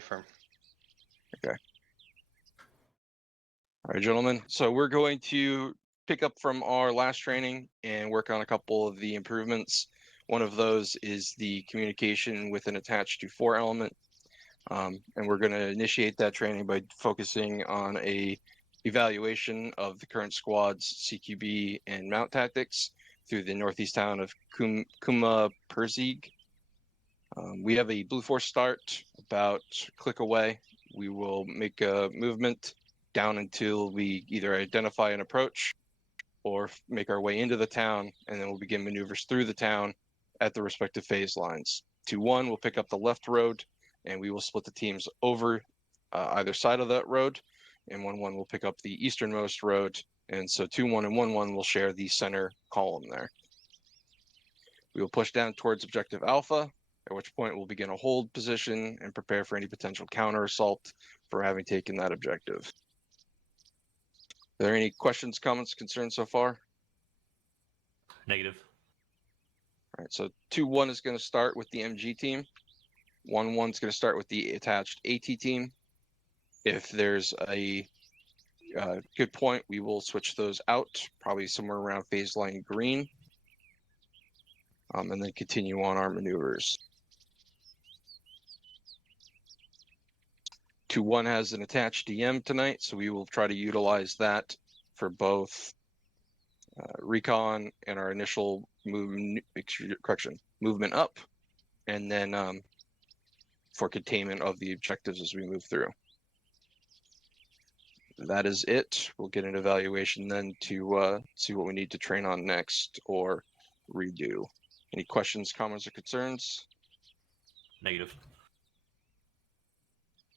Affirm. Okay. All right, gentlemen. So we're going to pick up from our last training and work on a couple of the improvements. One of those is the communication with an attached to 4 element. And we're going to initiate that training by focusing on a evaluation of the current squad's CQB and mount tactics through the northeast town of Kuma Persig. We have a Blue Force start about a click away. We will make a movement down until we either identify an approach or make our way into the town, and then we'll begin maneuvers through the town at the respective phase lines. 2-1 will pick up the left road, and we will split the teams over either side of that road, and 1-1 will pick up the easternmost road, and so 2-1 and 1-1 will share the center column there. We will push down towards objective Alpha, at which point we'll begin a hold position and prepare for any potential counter assault for having taken that objective. Are there any questions, comments, concerns so far? Negative. All right, so 2-1 is going to start with the MG team. 1-1 is going to start with the attached AT team. If there's a good point, we will switch those out, probably somewhere around phase line green, and then continue on our maneuvers. 2-1 has an attached DM tonight, so we will try to utilize that for both recon and our initial movement up, and then for containment of the objectives as we move through. That is it. We'll get an evaluation then to see what we need to train on next or redo. Any questions, comments, or concerns? Negative.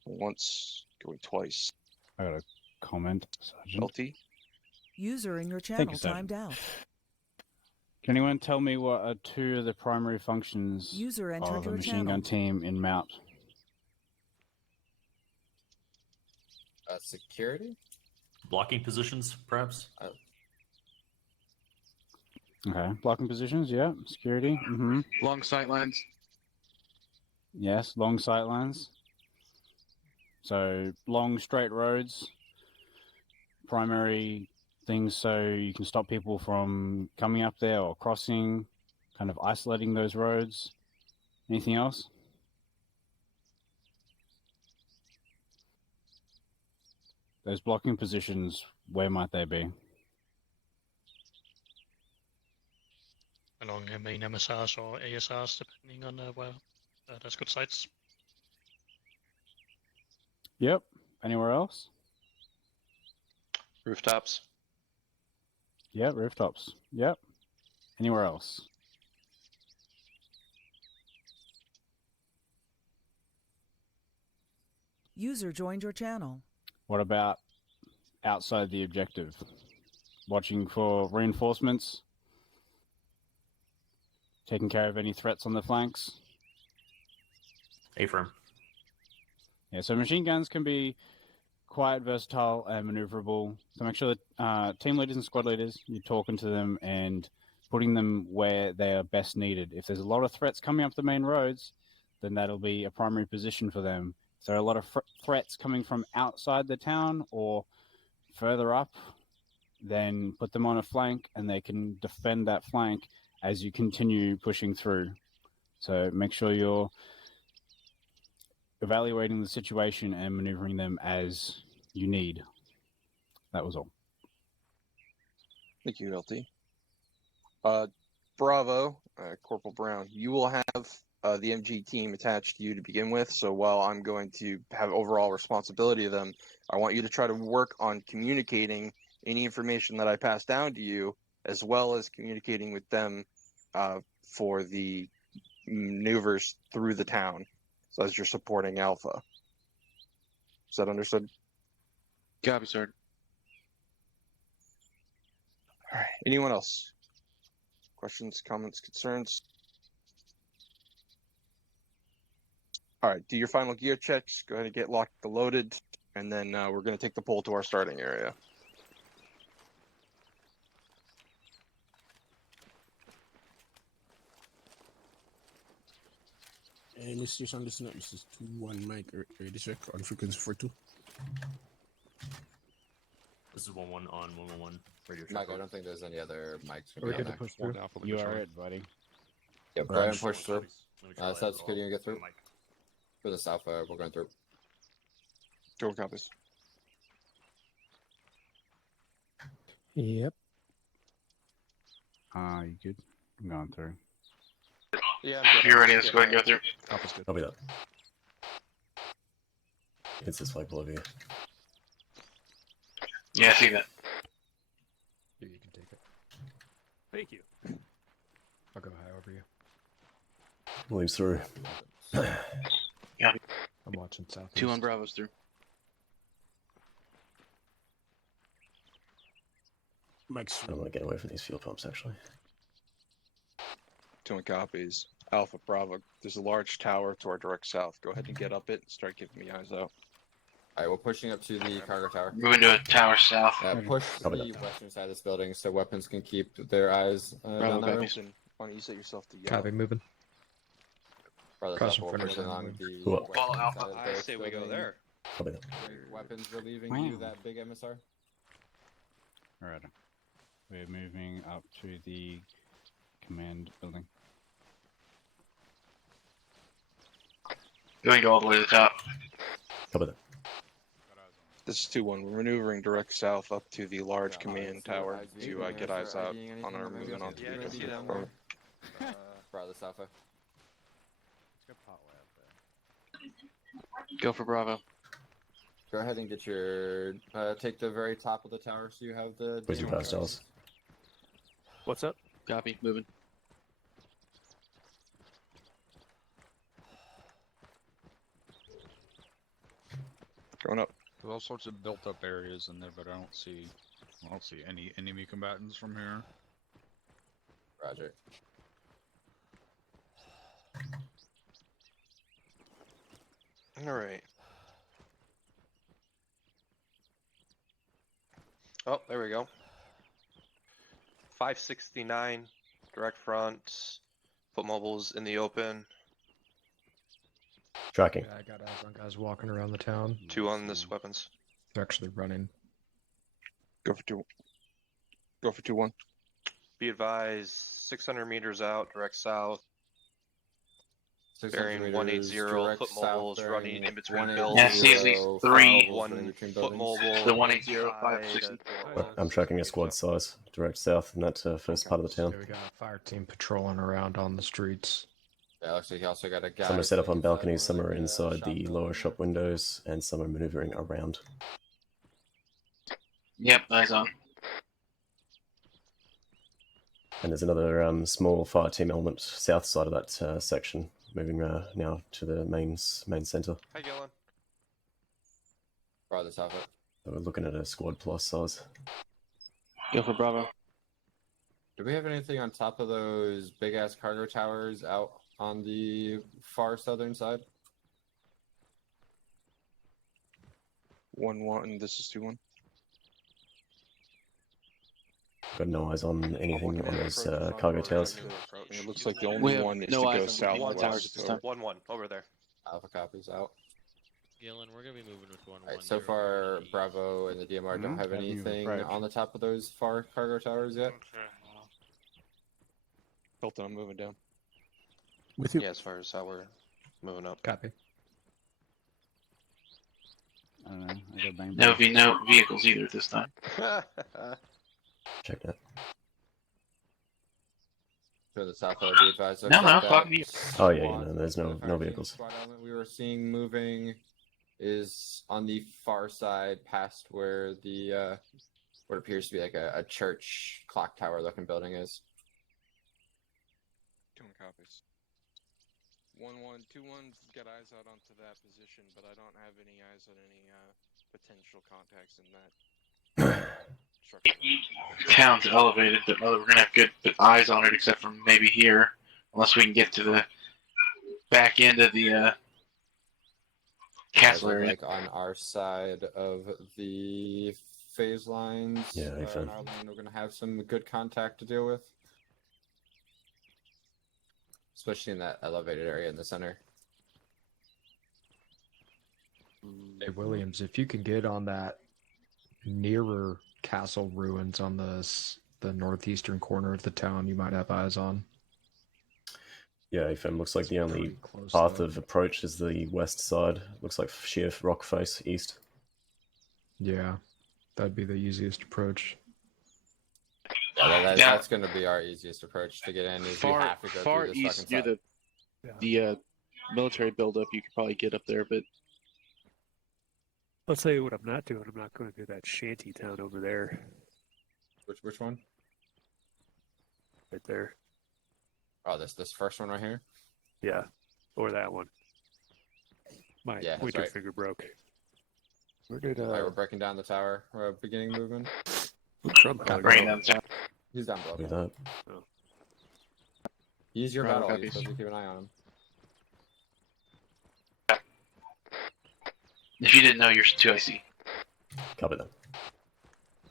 Once, going twice. I got a comment, Sergeant. LT? User in your channel timed out. Can anyone tell me what are 2 of the primary functions User entered of a your machine channel. gun team in MOUT? Security? Blocking positions, perhaps? Okay, blocking positions, yeah. Security, Long sight lines. Yes, long sight lines. So, long straight roads. Primary things so you can stop people from coming up there or crossing, kind of isolating those roads. Anything else? Those blocking positions, where might they be? Along the main MSRs or ASRs, depending on where there's good sites. Yep. Anywhere else? Rooftops. Yep, rooftops. Yep. Anywhere else? User joined your channel. What about outside the objective? Watching for reinforcements? Taking care of any threats on the flanks? Affirm. Yeah, so machine guns can be quite versatile and maneuverable. So make sure that team leaders and squad leaders, you're talking to them and putting them where they are best needed. If there's a lot of threats coming up the main roads, then that'll be a primary position for them. If there are a lot of threats coming from outside the town or further up, then put them on a flank and they can defend that flank as you continue pushing through. So make sure you're evaluating the situation and maneuvering them as you need. That was all. Thank you, LT. Bravo, Corporal Brown, you will have the MG team attached to you to begin with, so while I'm going to have overall responsibility of them, I want you to try to work on communicating any information that I pass down to you, as well as communicating with them for the maneuvers through the town, so as you're supporting Alpha. Is that understood? Copy, sir. All right. Anyone else? Questions, comments, concerns? All right. Do your final gear checks. Go ahead and get locked and loaded, and then we're going to take the pole to our starting area. Mr. Son, listen up. This is 2-1 Mike, ready check on frequency 4-2. This is 1-1 on 1-1 radio check. Mike, I don't think there's any other mics. We're good to push through. You are it, buddy. Yep, go ahead and push through. Let me try that South as security, well. you get through? Mike. For the south, we're going through. Go copies. Yep. You good? I'm going through. Yeah, If you're ready, let's go ahead and go through. Copy's good. Copy that. It's this way below you. Yeah, I see that. Here, you can take it. Thank you. I'll go high over you. Leaves through. Yeah. I'm watching south. 2 on Bravo's through. Mike's I don't want to get away from these fuel pumps, actually. 2 on copies. Alpha Bravo. There's a large tower to our direct south. Go ahead and get up it and start giving me eyes out. Alright, we're pushing up to the cargo tower. Moving to a tower south. Push the Copy that. western side of this building so weapons can keep their eyes down Bravo, that road. Mason, why don't you set yourself to yellow? copy moving. Brother, Cross we're in front of pushing the along room. the Cool. western Follow side Alpha. of the I barracks say we go building. there. Copy that. Big weapons relieving Wow. you, that big MSR. Alright. We're moving up to the command building. Going all the way to the top. Copy that. This is 2-1. We're maneuvering direct south up to the large Yeah, command eyes, tower eyes to being get there, eyes start out IDing anything on our that might be movement on onto Yeah, I the can see that road. one. Brother, Alpha. Let's go part way up there. Go for Bravo. Go ahead and get your take the very top of the tower so you have the Where's your damage power styles? What's up? Copy. Moving. Going up. There's all sorts of built-up areas in there, but I don't see any enemy combatants from here. Roger. Alright. Oh, there we go. 569, direct front, foot mobiles in the open, Tracking. Yeah, I got eyes on guys walking around the town. 2 on this weapons. They're actually running. Go for 2. Go for 2-1. Be advised, 600 meters out, direct south, 600 bearing meters, 180, direct foot south, mobiles bearing running in between 180, buildings. Yeah, seriously, 3. five One in between foot buildings. mobile. The 180, side, 560. I'm tracking a squad size. Direct south in that first part of the town. Yeah, we got a fire team patrolling around on the streets. Yeah, looks like you also got a guy. Some are set up on sitting balconies, inside some one are of inside shop the buildings. lower shop windows, and some are maneuvering around. Yep, eyes on. And there's another small fire team element south side of that section, moving now to the main center. Hi, Gillen. Brother, Alpha. So we're looking at a squad plus size. Go for Bravo. Do we have anything on top of those big ass cargo towers out on the far southern side? 1-1. This is 2-1. Got no eyes on anything on those cargo towers. And it looks like the We only have one is no to eyes go on south. one towers at this time. 1-1 over there. Alpha copies out. Gillen, we're gonna be moving with 1-1. Alright, so far Bravo and the DMR don't have Haven't even anything approached. on the top of those far cargo towers yet. Hilton, I'm moving down. With you. Yeah, as far as how we're moving up. Copy. I don't know. I got bang. No vehicles either at this time. Check that. To the south of the advisor. No, I'm talking to you. Oh yeah, no, there's no vehicles. Squad element we were seeing moving is on the far side, past where the what appears to be like a church clock tower looking building is. 2 copies. 1-1. 2-1's got eyes out onto that position, but I don't have any eyes on any potential contacts in that structure. Town's elevated, but we're gonna have good eyes on it, except for maybe here, unless we can get to the back end of the castle area. Like on our side of the phase lines. Yeah, in fine. our lane, we're gonna have some good contact to deal with. Especially in that elevated area in the center. Hey Williams, if you could get on that nearer castle ruins on the northeastern corner of the town, you might have eyes on. Yeah, FM looks like It's the only pretty close, path though. of approach is the west side. Looks like sheer rock face east. Yeah, that'd be the easiest approach. Yeah, Yeah. that's going to be our easiest approach to get in. Is we Far, have to go far through this east fucking near side. the military buildup, you could probably get up there, but I'll tell you what I'm not doing. I'm not going to that shanty town over there. Which one? Right there. Oh, this first one right here. Yeah, or that one. My Yeah, that's pointer right. finger broke. Where did Alright, we're breaking down the tower. We're beginning movement. Bring them down. He's down below. With that. Oh. He's your Bravo, battle. You're copies. supposed to keep an eye on him. If you didn't know, you're 2IC. Copy that.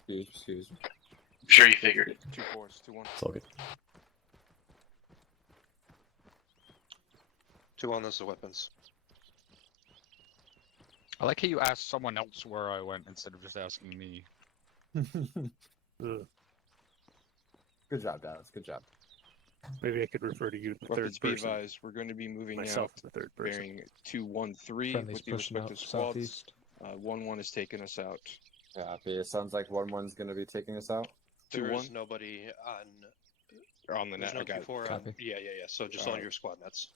Excuse me. I'm sure you figured it. 2-4, 2-1. It's all good. 2-1, those are weapons. I like how you asked someone else where I went instead of just asking me. Ugh. Good job, Dallas. Good job. Maybe I could refer to you in the third Weapons be person. advised, we're going to be moving Myself out as the third person. bearing 2-1-3 Friendly's with the pushing respective up squads. southeast. 1-1 is taking us out. Copy. It sounds like 1-1's going to be taking us out. There 2-1? is nobody On the there's net, no I got it. Q4 on. Copy. Yeah. So just on your squad nets.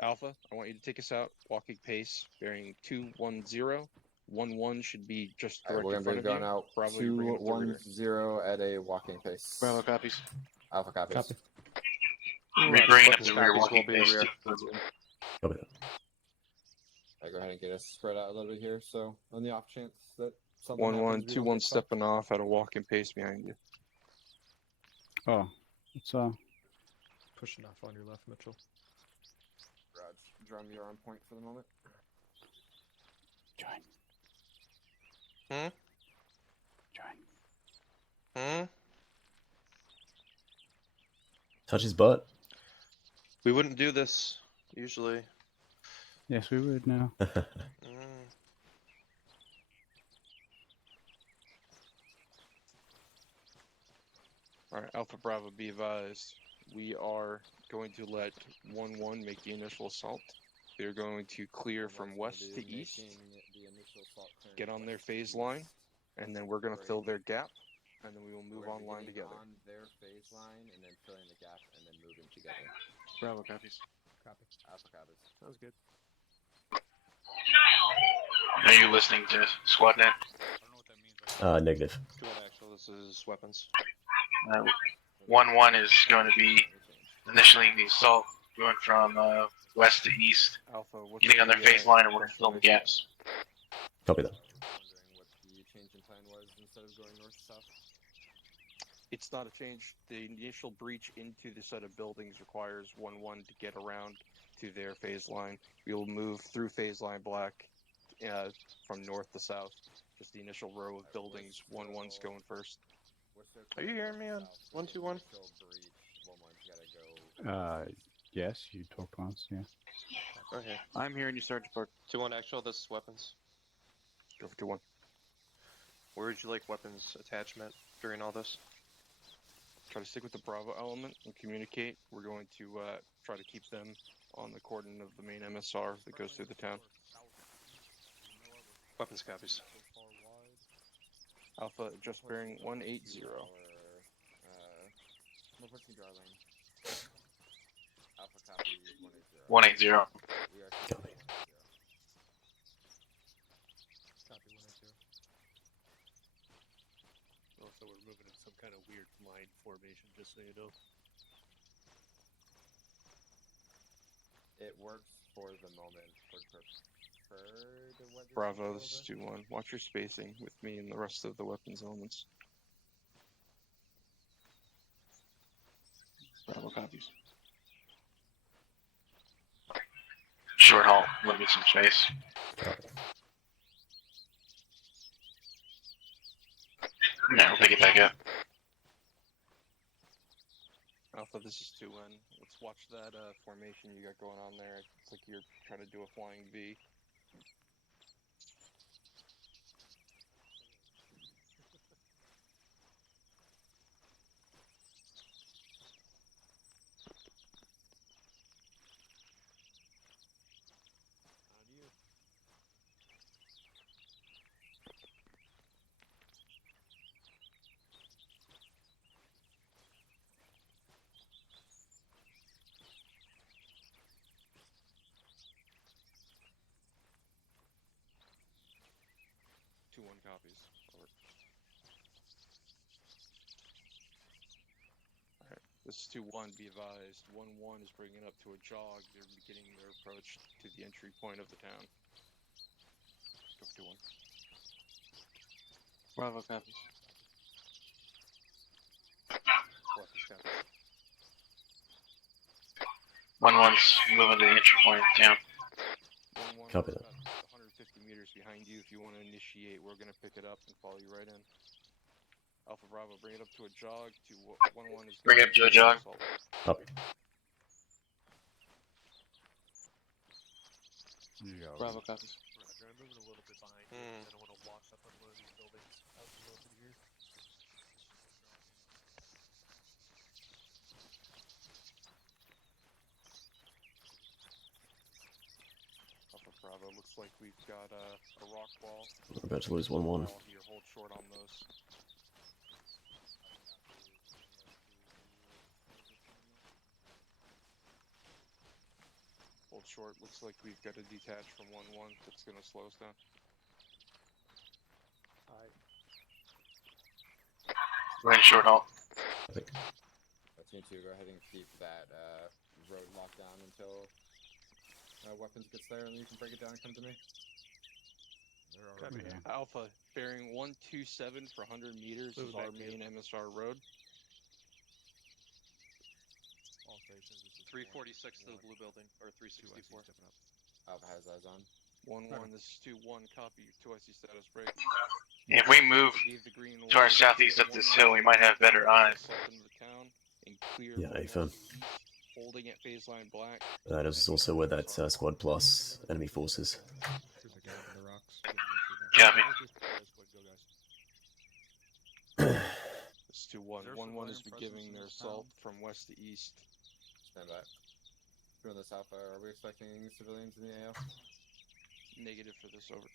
Alpha, I want you to take us out, walking pace, bearing 2-1-0. 1-1 should be just Alright, direct we're in going to front be of going you. out Bravo, you bring up the rear. 2-1-0 at a walking pace. Bravo copies. Alpha copies. Copy. We're bringing up the rear Copies walking will be the pace. rear. too. Copy that. Alright, go ahead and get us spread out a little bit here. So, on the off chance that something 1-1, happens, we don't 2-1 get stepping off at a walking pace behind you. Oh, it's Pushing off on your left, Mitchell. Raj, drum, you're on point for the moment. join. Hmm? Join. Hmm? Touch his butt. We wouldn't do this usually. Yes, we would now. Mm. Alright, Alpha Bravo, be advised. We are going to let 1-1 make the initial assault. They're going to clear from west to east, get on their phase line, and then we're going to fill their gap, and then we will move online together. On their phase line and then filling the gap and then moving together. Bravo copies. Copy. Alpha copies. Sounds good. Are you listening to SquadNet? I don't know what that means. Negative. 2-1 actual, this is weapons. 1-1 is going to be initiating the assault, going from west to east, Alpha, what's getting on their the, phase line, and we're going to fill the gaps. Copy that. Wondering what the change in plan was instead of going north to south. It's not a change. The initial breach into the set of buildings requires 1-1 to get around to their phase line. We will move through phase line black from north to south. Just the initial row of buildings. 1-1's going first. Are you hearing me on 1-2-1? Yes, you talked once. Yeah. Okay. I'm hearing you, Sergeant Park. 2-1 actual, this is weapons. Go for 2-1. Where would you like weapons attachment during all this? Try to stick with the Bravo element and communicate. We're going to try to keep them on the cordon of the main MSR that goes through the town. Weapons copies. Alpha, just bearing 180. Alpha copy 180. We are Copy. Copy 180. Also, we're moving in some kind of weird line formation, just so you know. It works for the moment. Bravo, this is 2-1. Watch your spacing with me and the rest of the weapons elements. Bravo copies. Short haul, let me some space. No, we'll pick it back up. Alpha, this is 2-1. Let's watch that formation you got going on there. It's like you're trying to do a flying V. 2-1 copies. Over. Alright, this is 2-1, be advised. 1-1 is bringing up to a jog. They're beginning their approach to the entry point of the town. Go for 2-1. Bravo copies. Left copies. 1-1's moving to the entry point of the town. 1-1 Copy is that. about 150 meters behind you. If you want to initiate, we're going to pick it up and follow you right in. Alpha Bravo, bring it up to a jog. 1-1 is Bring it up to a jog. Copy. Bravo copies. Roger, I'm moving a little bit behind you. I don't want to walk up on one of these buildings out in the open here. Alpha Bravo, looks like we've got a rock wall. We're about to lose 1-1. Here, hold short on those. Hold short. Looks like we've got a detach from 1-1 that's going to slow us down. We're in short halt. Team 2, go ahead and keep that road locked down until weapons gets there, and then you can break it down and come to me. Alpha, bearing 127 for 100 meters is our main MSR road. All stations. 346 to the blue building, or 364. Alpha has eyes on. 1-1, this is 2-1, copy, 2IC status break. If we move to our southeast up this hill, we might have better eyes. Yeah, affirm. Holding at phase line black. That is also where that squad plus enemy forces. Copy. It's 2-1. 1-1 is giving their assault from west to east. Stand by. Doing this Alpha, are we expecting civilians in the AO? Negative for this, over.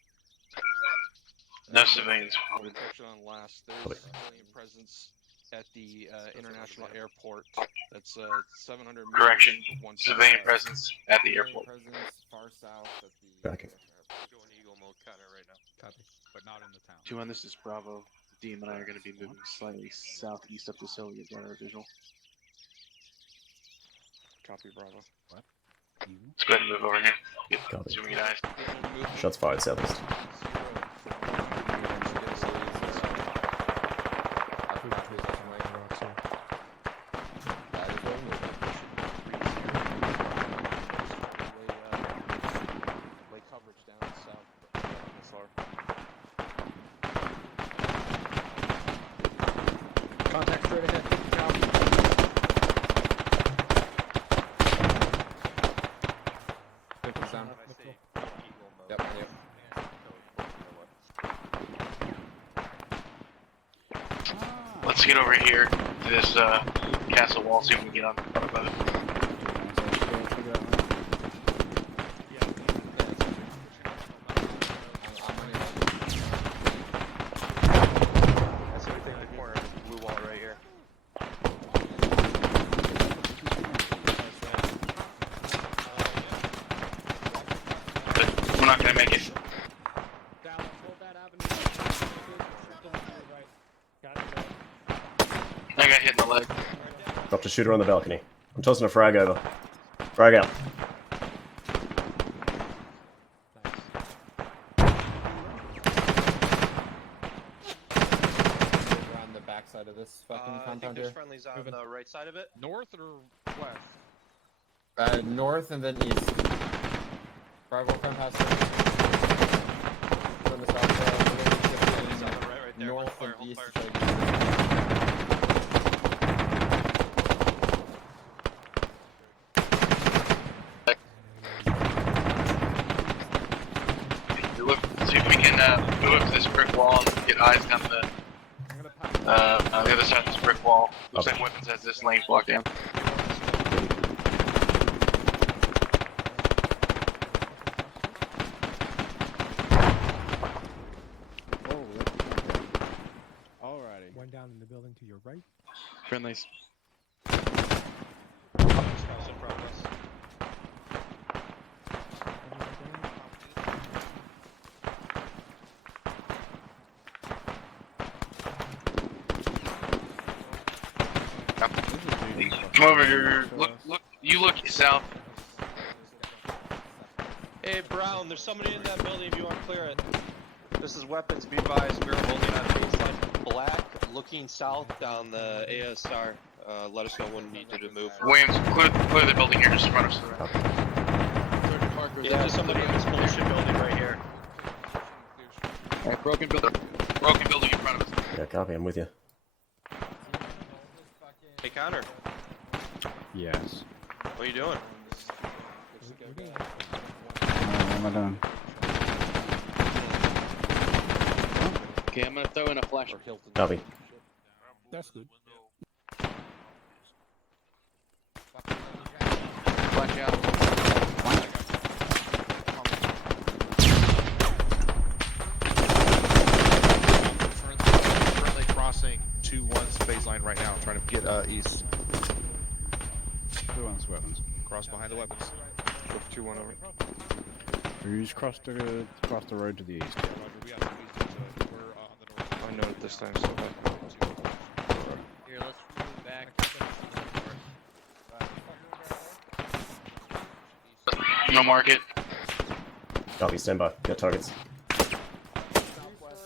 No civilians. Protection on last. There's civilian presence at the international airport. That's 700 meters. Correction. One Civilian presence at the airport. Presence far south at the Tracking. Going Eagle mode counter right now. Copy. But not in the town. 2-1, this is Bravo. DM and I are going to be moving slightly southeast up this hill. You've got our visual. Copy, Bravo. What? Let's go ahead and move over here. Get, Copy. see if we get eyes. Shots fired southeast. Lay coverage down south. Contact straight ahead. Copy. Down. Yep, yep. Let's get over here to this castle wall, see if we can get on above it. That's everything in the corner of the blue wall right here. But we're not gonna make it. I got hit in the leg. Dropped a shooter on the balcony. I'm tossing a frag over. Frag out. Around the backside of this fucking I think compound there's here. friendlies on the right side of it. North or west? North and then east. Bravo front house. From the south, Friendlies on the right there. north Hold and east. fire. Look, see if we can move up to this brick wall and get eyes down the other side of this brick wall. Looks like weapons has this lane blocked down. Alrighty. One down in the building to your right. Friendlies. Scouts in progress. Come over here. Look. You look south. Hey, Brown, there's somebody in that building if you want to clear it. This is weapons, be advised. We're holding on baseline black, looking south down the ASR. Let us know when you need to move. Williams, clear the building here just in front of us. Yeah, there's somebody in this bullshit building right here. Alright, broken building in front of us. Yeah, copy. I'm with you. Hey, Connor, Yes. what are you doing? What am I doing? Okay, I'm gonna throw in a flash. Copy. That's good. Flash out. Currently crossing 2-1's baseline right now, trying to get east. 2-1's weapons. Cross behind the weapons. 2-1 over. Who's crossed the road to the east? I know it this time, so Here, let's move back. No market. Copy. Stand by. Got targets.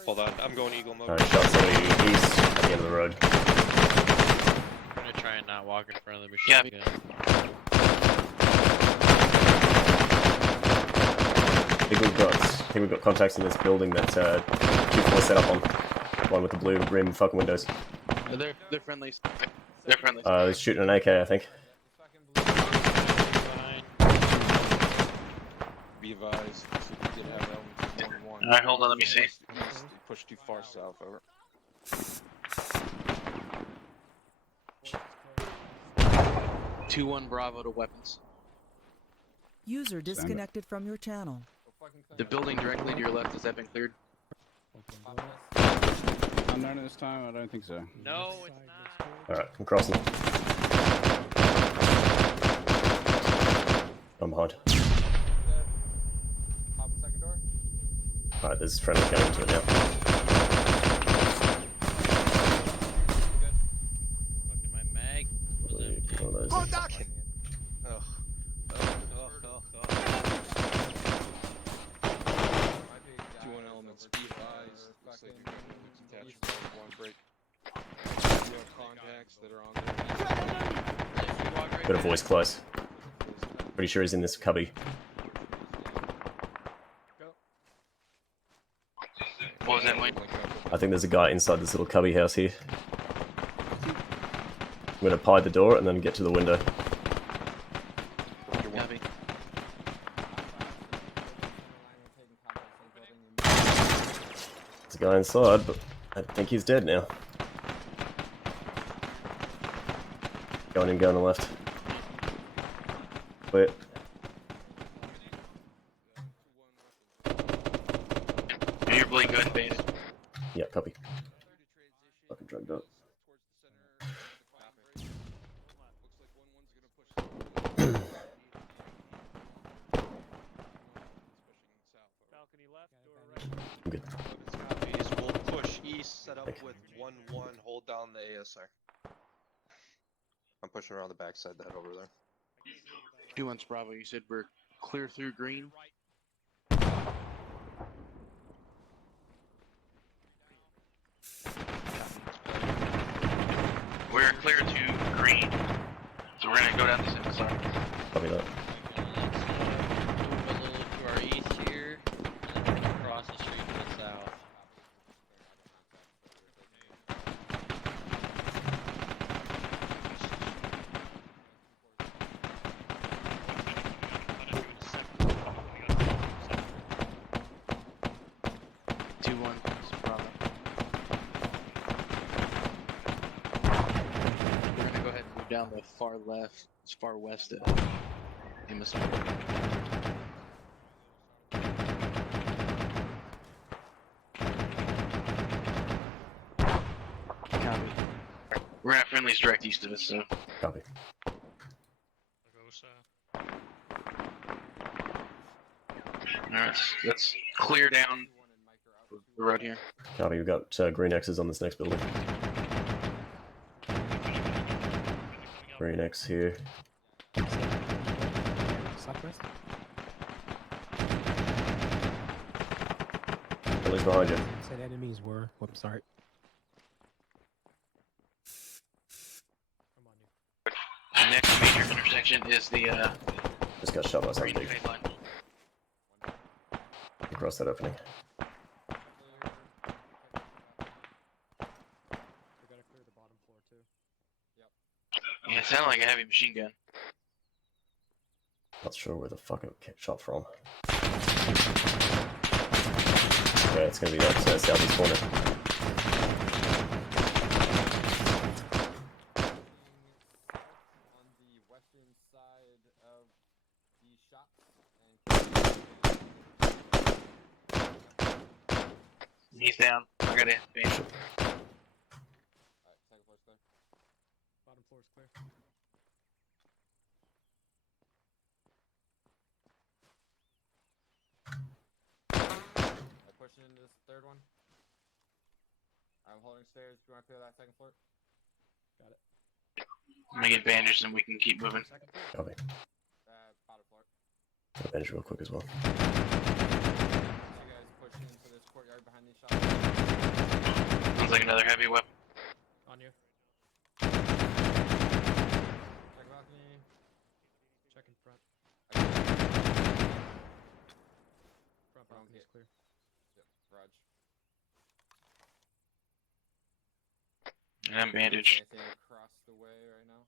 Hold on, I'm going Eagle mode. Alright, shot somebody east at the end of the road. I'm gonna try and not walk in front of the machine gun. I think we've got contacts in this building that Q4 set up on. One with the blue rim fucking windows. They're friendlies. They're friendly. He's shooting an AK, I think. be advised. We did have elements 1-1. Alright, hold on, let me see. Push too far south, over. 2-1 Bravo to weapons. User disconnected from your channel. The building directly to your left, has that been cleared? Unknown at this time? I don't think so. No, it's not. Alright, I'm crossing. I'm behind. Alright, there's friendly going into it now. Fucking my mag. Contact! Ugh. 2-1 elements, be advised. Looks like you're getting attached to 1 break. You have contacts that are on there. Got a voice close. Pretty sure he's in this cubby. What was that, Mike? I think there's a guy inside this little cubby house here. I'm gonna pie the door and then get to the window. Copy. There's a guy inside, but I think he's dead now. Going in, going to left. Clear. You're bleeding good, baited. Yeah, copy. Fucking drugged up. I'm good. Copies. We'll push east, set up with 1-1, hold down the ASR. I'm pushing around the backside that over there. 2-1 Bravo, you said we're clear through green? We're clear to green. So we're gonna go down this side. Copy that. Let's move a little to our east here, and then across the street to the south. Down the far left, as far west of Amos. Copy. We're gonna have friendlies direct east of us, so. Copy. Alright, let's clear down the road here. Copy, we've got green X's on this next building. ResumeEx here. Southwest. Billy's behind you. Said enemies were. Whoops, sorry. The next major intersection is the Just got shot by something green big trade line. across that opening. Yeah, it sounded like a heavy machine gun. Not sure where the fuck it shot from. Okay, it's gonna be that southeast corner. On the western side of the shops. He's down. I got it. Alright, second floor's clear. Bottom floor is clear. I'm pushing into this third one. I'm holding stairs. Do you want to clear that second floor? Got it. I'm gonna get bandages and we can keep moving. Copy. Bottom floor. Got bandage real quick as well. So you guys pushing into this courtyard behind these shops. Sounds like another heavy weapon. On you. Check balcony. Check in front. Front Wrong balcony is hit. clear. Yep, garage. And I'm bandaged. Anything across the way right now?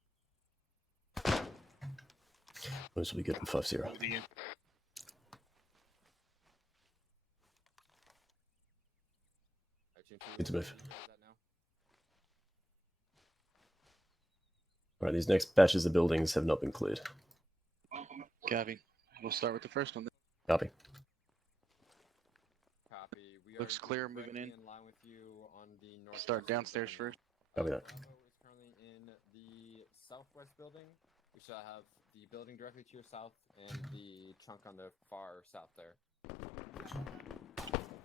This will be good in 5-0. Good to move. Alright, these next batches of buildings have not been cleared. Copy. We'll start with the first one then. Copy. Copy. We Looks are clear, moving directly in. line with you on the north. Start downstairs first. Copy that. Bravo is currently in the southwest building. We shall have the building directly to your south and the chunk on the far south there.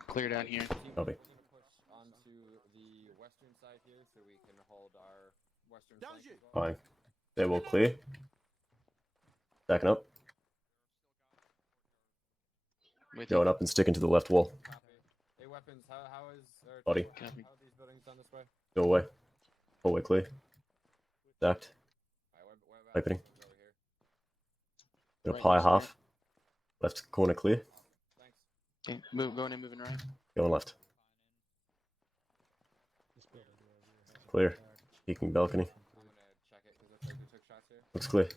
Clear down here. Copy. Push onto the western side here so we can hold our western flank as well. Fine. They will clear. Backing up. Going up and sticking to the left wall. Copy. Hey, weapons, how is... Body. How are these buildings done this way? Doorway. Hallway clear. Stacked. Opening. Gonna pie half. Left corner clear. Okay, going in, moving right. Going left. Clear. Peeking balcony. Looks clear.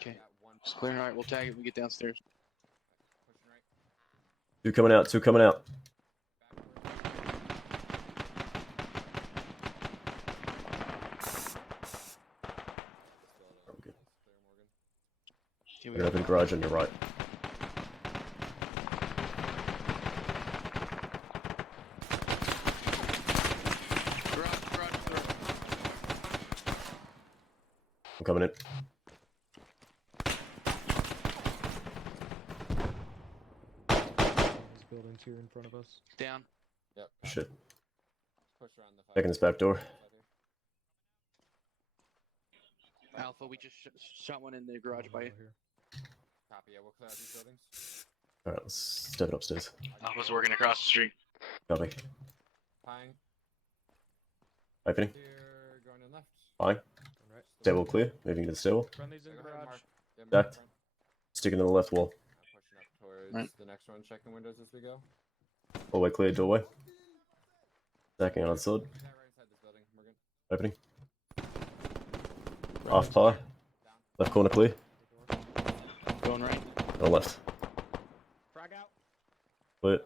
Okay. It's clear. Alright, we'll tag it when we get downstairs. Two coming out. Two coming out. Here An open garage on your right. I'm coming in. These buildings here in front of us. Down. Yep. Shit. Push around the Checking this back door. Alpha, we just shot one in the garage by you. Copy, yeah, we'll clear out these buildings. Alright, let's step it upstairs. Alpha's working across the street. Copy. Pying. Opening. Here, going in left. Fine. Right. Stairwell clear. Moving to the stairwell. Run these in the garage. Stacked. Sticking to the left wall. Pushing up towards Right. the next one, checking windows as we go. Hallway clear. Doorway. Stacking on the sword. Right inside this building, Morgan. Opening. Half pie. Left corner clear. Going right. Going left. Frag out. Clear.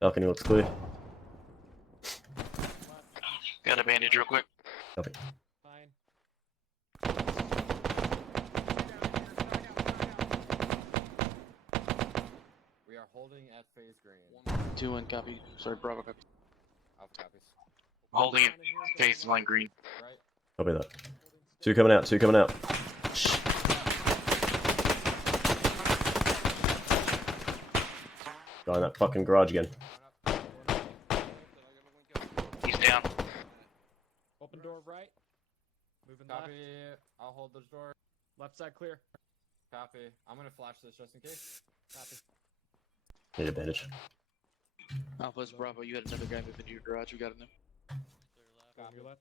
Balcony looks clear. Got a bandage real quick. Copy. Fine. We are holding at phase green. 2-1 copy. Sorry, Bravo copy. Alpha copies. Holding it. Phase line green. Right. Copy that. Two coming out. Two coming out. Guy in that fucking garage again. He's down. Open door right. Moving Copy. left. I'll hold this door. Left side clear. Copy. I'm gonna flash this just in case. Copy. Need advantage. Alpha's Bravo, you had another guy moving to your garage. We got him. Copy. Your left.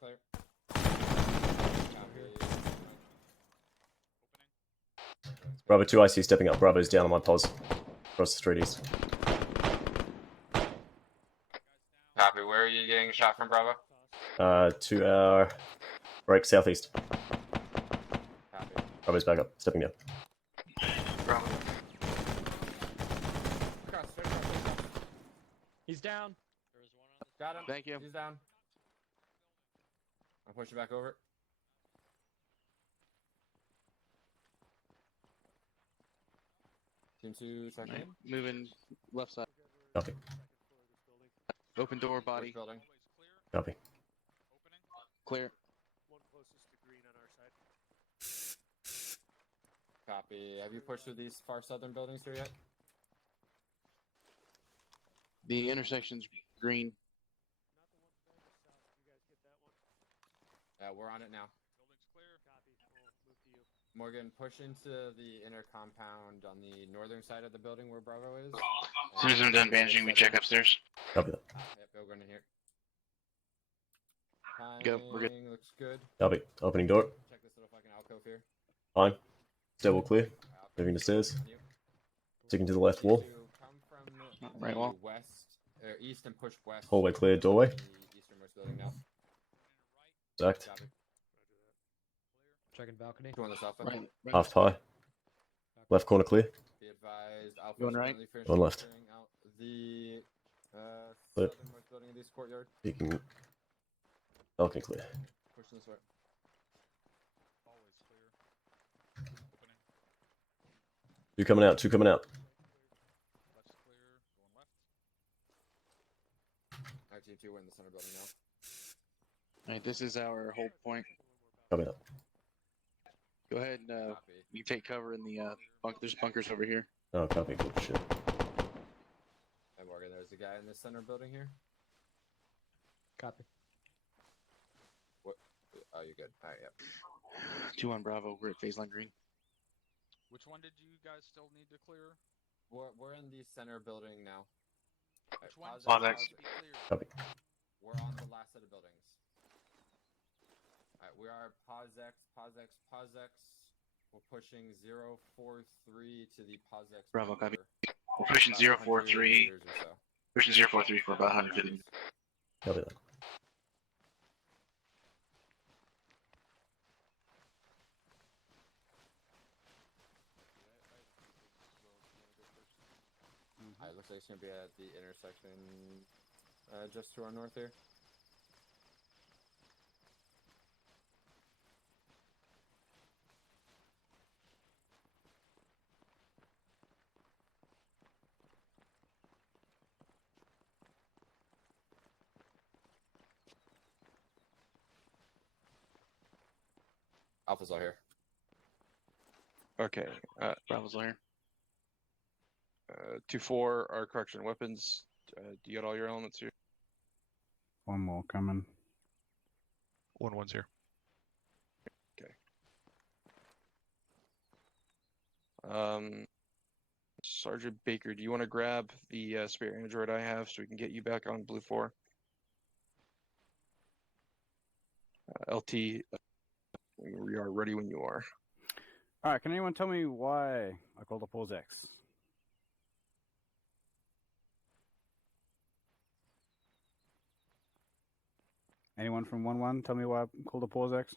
Clear. Copy. Bravo 2 IC stepping up. Bravo's down on my pause. Across the street east. Copy. Where are you getting shot from, Bravo? To our break southeast. Copy. Bravo's back up. Stepping down. Bravo. He's down. Got him. Thank you. He's down. I'll push you back over. Team 2, second. Right. Moving left side. Copy. Open door, body. Building. Copy. Clear. One closest to green on our side. Copy. Have you pushed through these far southern buildings here yet? The intersection's green. Yeah, we're on it now. Building's clear. Copy. We'll move to you. Morgan, push into the inner compound on the northern side of the building where Bravo is. As soon as I'm done bandaging, we check upstairs. Copy that. Yep, go in here. Go, we're good. Timing looks good. Copy. Opening door. Check this little fucking alcove here. Fine. Stairwell clear. Moving to stairs. Sticking to the left wall. Come from Right wall. west, or east and push west. Hallway clear. Doorway. The easternmost building now. Stacked. Copy. Checking balcony. Two on this alpha. Right. Half pie. Left corner clear. Be advised, alpha Going is right. currently finished Going left. clearing out the Clear. southernmost building of this courtyard. Peeking. Balcony clear. Pushing this way. Always clear. Opening. Two coming out. Two coming out. Left's clear. Going left. Alright, team 2, we're in the center building now. Alright, this is our hold point. Coming out. Go ahead and Copy. you take cover in the there's bunkers over here. Oh, copy. Good shit. Hey Morgan, there's a guy in this center building here. Copy. What? Oh, you're good. Alright, yep. 2 on Bravo. We're at phase line green. Which one did you guys still need to clear? We're in the center building now. Which one Pause PauseEx. needs to be cleared? Copy. We're on the last set of buildings. Alright, we are PauseEx. We're pushing 043 to the PauseEx. Bravo, copy. bunker. We're pushing About 043. 100 meters or so. Pushing 043 for about 150. Copy that. Alright, looks like it's gonna be at the intersection just to our north here. Alpha's all here. Okay, Bravo's all here. 2-4 are correction weapons. Do you got all your elements here? One more coming. 1-1's here. Sergeant Baker, do you want to grab the spare android I have so we can get you back on Blue 4? LT, we are ready when you are. All right, can anyone tell me why I called a PauseEx? Anyone from 1-1 tell me why I called a PauseEx?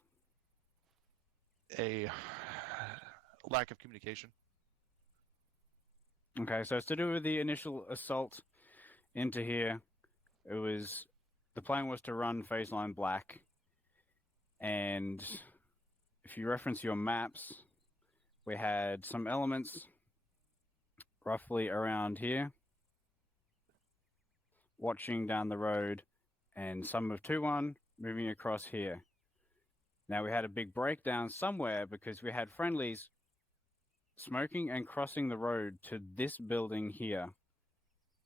A lack of communication. Okay, so it's to do with the initial assault into here. It was the plan was to run phase line black, and if you reference your maps, we had some elements roughly around here, watching down the road, and some of 2-1 moving across here. Now we had a big breakdown somewhere because we had friendlies smoking and crossing the road to this building here,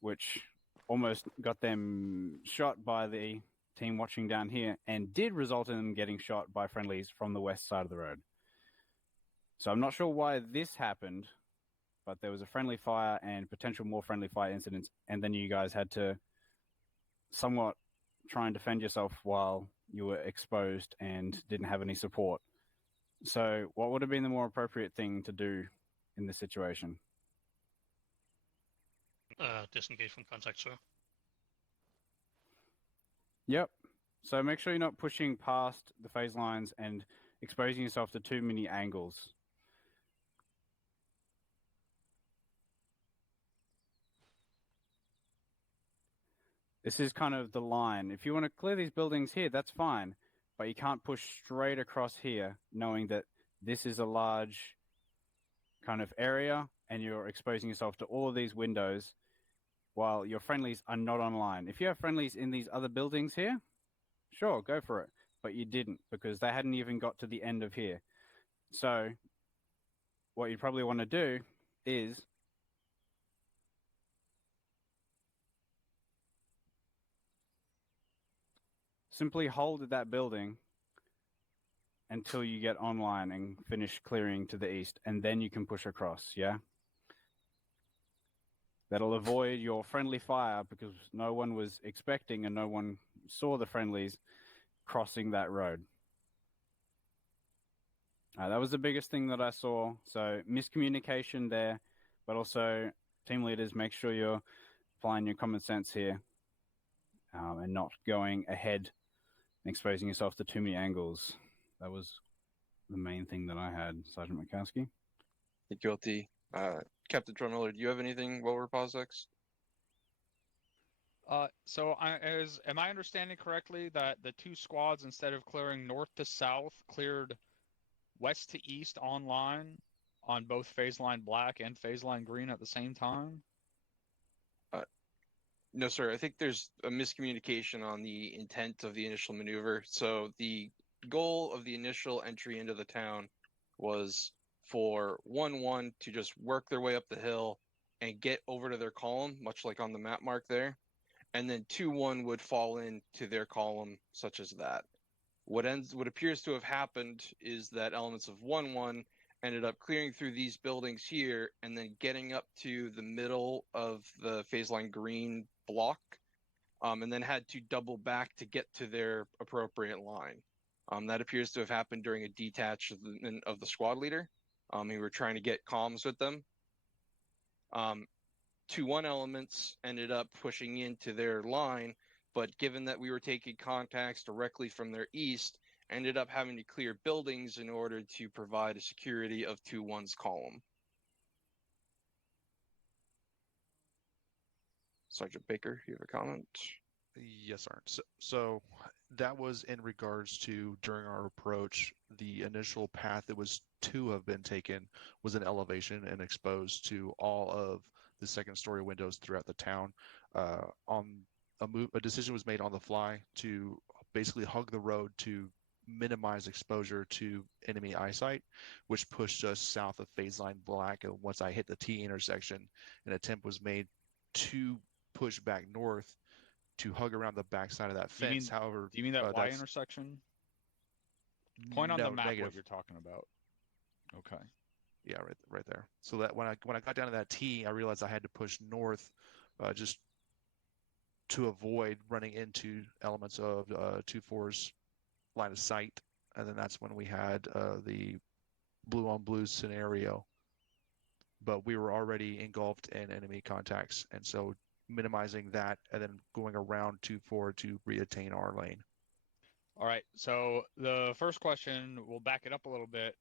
which almost got them shot by the team watching down here and did result in them getting shot by friendlies from the west side of the road. So I'm not sure why this happened, but there was a friendly fire and potential more friendly fire incidents, and then you guys had to somewhat try and defend yourself while you were exposed and didn't have any support. So what would have been the more appropriate thing to do in this situation? Disengage from contact, sir. Yep. So make sure you're not pushing past the phase lines and exposing yourself to too many angles. This is kind of the line. If you want to clear these buildings here, that's fine, but you can't push straight across here knowing that this is a large kind of area and you're exposing yourself to all of these windows while your friendlies are not online. If you have friendlies in these other buildings here, sure, go for it. But you didn't, because they hadn't even got to the end of here. So what you'd probably want to do is simply hold at that building until you get online and finish clearing to the east, and then you can push across, yeah? That'll avoid your friendly fire because no one was expecting and no one saw the friendlies crossing that road. That was the biggest thing that I saw. So miscommunication there, but also team leaders, make sure you're applying your common sense here and not going ahead and exposing yourself to too many angles. That was the main thing that I had, Sergeant Mikowski. Thank you, LT. Captain Drumiller, do you have anything while we're PauseEx? Am I understanding correctly that the two squads, instead of clearing north to south, cleared west to east online on both phase line black and phase line green at the same time? No, sir. I think there's a miscommunication on the intent of the initial maneuver. So the goal of the initial entry into the town was for 1-1 to just work their way up the hill and get over to their column, much like on the map mark there. And then 2-1 would fall into their column, such as that. What appears to have happened is that elements of 1-1 ended up clearing through these buildings here and then getting up to the middle of the phase line green block, and then had to double back to get to their appropriate line. That appears to have happened during a detach of the squad leader. We were trying to get comms with them. 2-1 elements ended up pushing into their line, but given that we were taking contacts directly from their east, ended up having to clear buildings in order to provide a security of 2-1's column. Sergeant Baker, you have a comment? Yes, sir. So that was in regards to, during our approach, the initial path that was to have been taken was an elevation and exposed to all of the second story windows throughout the town. A decision was made on the fly to basically hug the road to minimize exposure to enemy eyesight, which pushed us south of phase line black. And once I hit the T intersection, an attempt was made to push back north to hug around the backside of that fence. However, do you mean that Y intersection? Point on the map negative. what you're talking about. Okay. Yeah, right there. So that when I got down to that T, I realized I had to push north, just to avoid running into elements of 2-4's line of sight, and then that's when we had the blue on blue scenario. But we were already engulfed in enemy contacts, and so minimizing that and then going around 2-4 to reattain our lane. All right. So the first question, we'll back it up a little bit.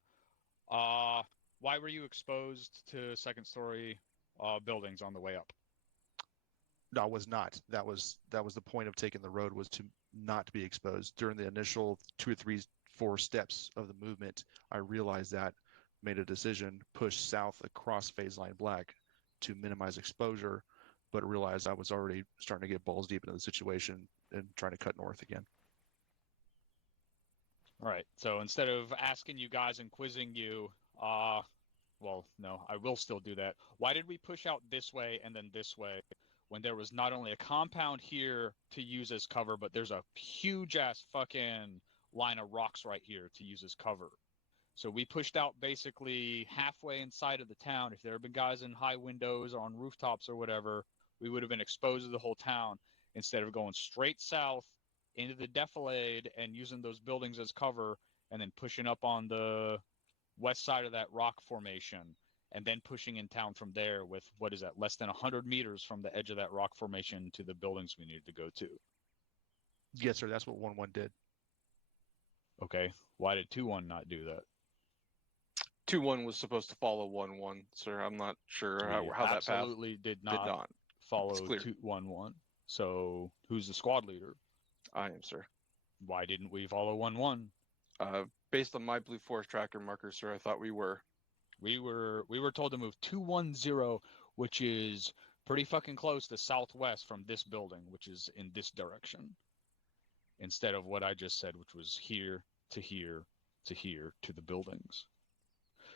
Why were you exposed to second story buildings on the way up? No, I was not. That was the point of taking the road, was to not be exposed. During the initial 2 or 3, 4 steps of the movement, I realized that, made a decision, push south across phase line black to minimize exposure, but realized I was already starting to get balls deep into the situation and trying to cut north again. All right. So instead of asking you guys and quizzing you, well, no, I will still do that. Why did we push out this way and then this way when there was not only a compound here to use as cover, but there's a huge ass fucking line of rocks right here to use as cover. So we pushed out basically halfway inside of the town. If there had been guys in high windows or on rooftops or whatever, we would have been exposed to the whole town instead of going straight south into the defilade and using those buildings as cover and then pushing up on the west side of that rock formation and then pushing in town from there with, what is that, less than 100 meters from the edge of that rock formation to the buildings we needed to go to. Yes, sir. That's what 1-1 did. Okay. Why did 2-1 not do that? 2-1 was supposed to follow 1-1, sir. I'm not sure how that path absolutely did not follow 2-1-1. So who's the squad leader? I am, sir. Why didn't we follow 1-1? Based on my Blue Forest tracker marker, sir, I thought we were. We were told to move 210, which is pretty fucking close to southwest from this building, which is in this direction, instead of what I just said, which was here to here to here to the buildings.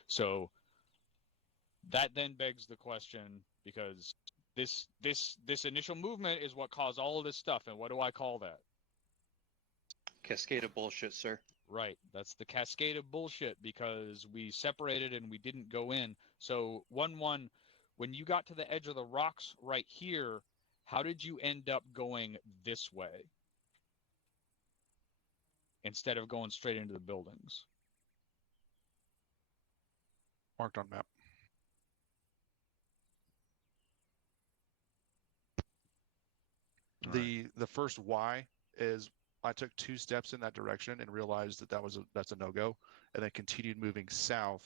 So that then begs the question, because this initial movement is what caused all of this stuff, and what do I call that? Cascade of bullshit, sir. Right, that's the cascade of bullshit, because we separated and we didn't go in. So 1-1, when you got to the edge of the rocks right here, how did you end up going this way instead of going straight into the buildings? Marked on map. The first Y is I took 2 steps in that direction and realized that's a no-go, and then continued moving south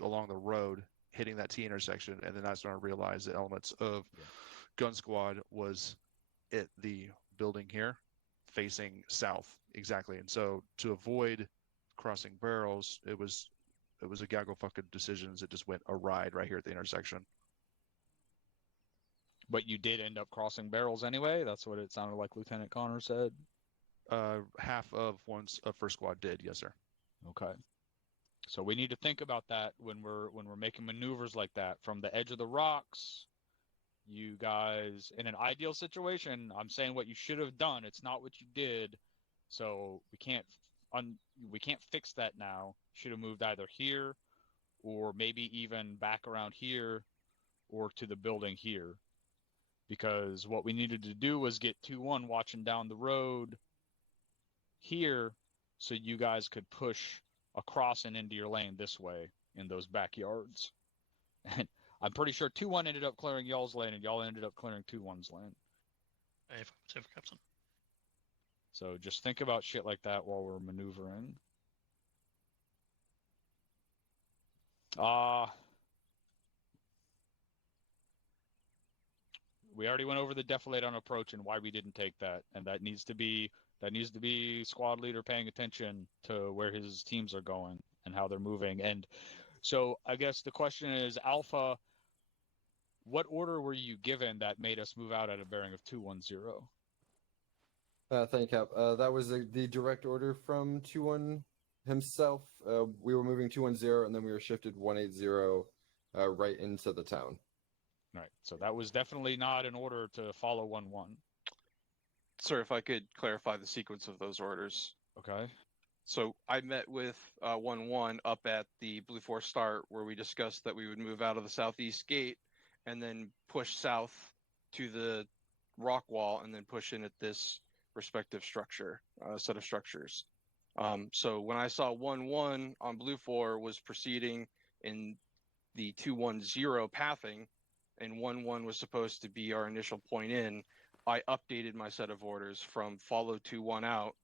along the road, hitting that T intersection, and then that's when I realized the elements of Gun Squad was at the building here, facing south exactly. And so to avoid crossing barrels, it was a gaggle fucking decisions. It just went a ride right here at the intersection. But you did end up crossing barrels anyway? That's what it sounded like Lieutenant Connor said? Half of first squad did, yes, sir. Okay. So we need to think about that when we're making maneuvers like that. From the edge of the rocks, you guys, in an ideal situation, I'm saying what you should have done. It's not what you did. So we can't fix that now. Should have moved either here or maybe even back around here or to the building here. Because what we needed to do was get 2-1 watching down the road here so you guys could push across and into your lane this way in those backyards. And I'm pretty sure 2-1 ended up clearing y'all's lane and y'all ended up clearing 2-1's lane. Captain. So just think about shit like that while we're maneuvering. We already went over the defilade on approach and why we didn't take that, and that needs to be squad leader paying attention to where his teams are going and how they're moving. And so I guess the question is, Alpha, what order were you given that made us move out at a bearing of 210? Thank you, Cap. That was the direct order from 2-1 himself. We were moving 210, and then we were shifted 180 right into the town. Right. So that was definitely not an order to follow 1-1. Sir, if I could clarify the sequence of those orders. Okay. So I met with 1-1 up at the Blue Force start, where we discussed that we would move out of the southeast gate and then push south to the rock wall and then push in at this respective structure, set of structures. So when I saw 1-1 on Blue 4 was proceeding in the 210 pathing, and 1-1 was supposed to be our initial point in, I updated my set of orders from follow 2-1 out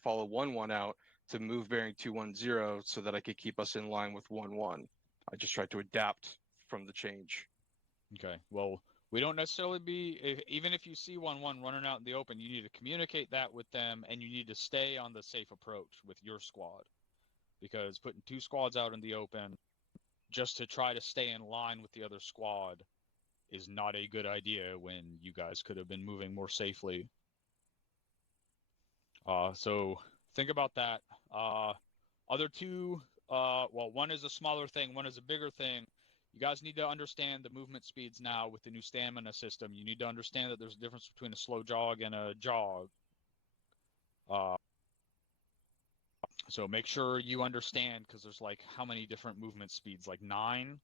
follow 1-1 out to move bearing 210 so that I could keep us in line with 1-1. I just tried to adapt from the change. Okay. Well, we don't necessarily even if you see 1-1 running out in the open, you need to communicate that with them, and you need to stay on the safe approach with your squad, because putting 2 squads out in the open just to try to stay in line with the other squad is not a good idea when you guys could have been moving more safely. So think about that. Other 2, well, one is a smaller thing, one is a bigger thing. You guys need to understand the movement speeds now with the new stamina system. You need to understand that there's a difference between a slow jog and a jog. So make sure you understand, because there's like how many different movement speeds? Like 9?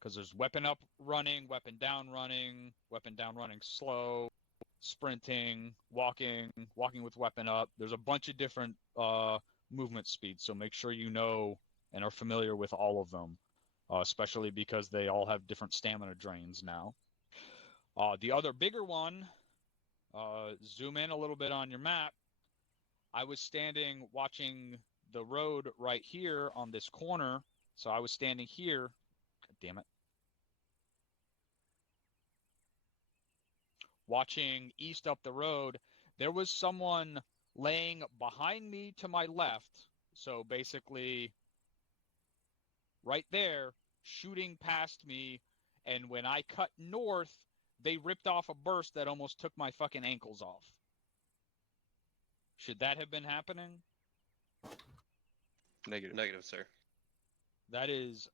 Because there's weapon up running, weapon down running slow, sprinting, walking with weapon up. There's a bunch of different movement speeds. So make sure you know and are familiar with all of them, especially because they all have different stamina drains now. The other bigger one, zoom in a little bit on your map. I was standing watching the road right here on this corner. So I was standing here. God damn it. Watching east up the road. There was someone laying behind me to my left. So basically right there, shooting past me. And when I cut north, they ripped off a burst that almost took my fucking ankles off. Should that have been happening? Negative, sir. That is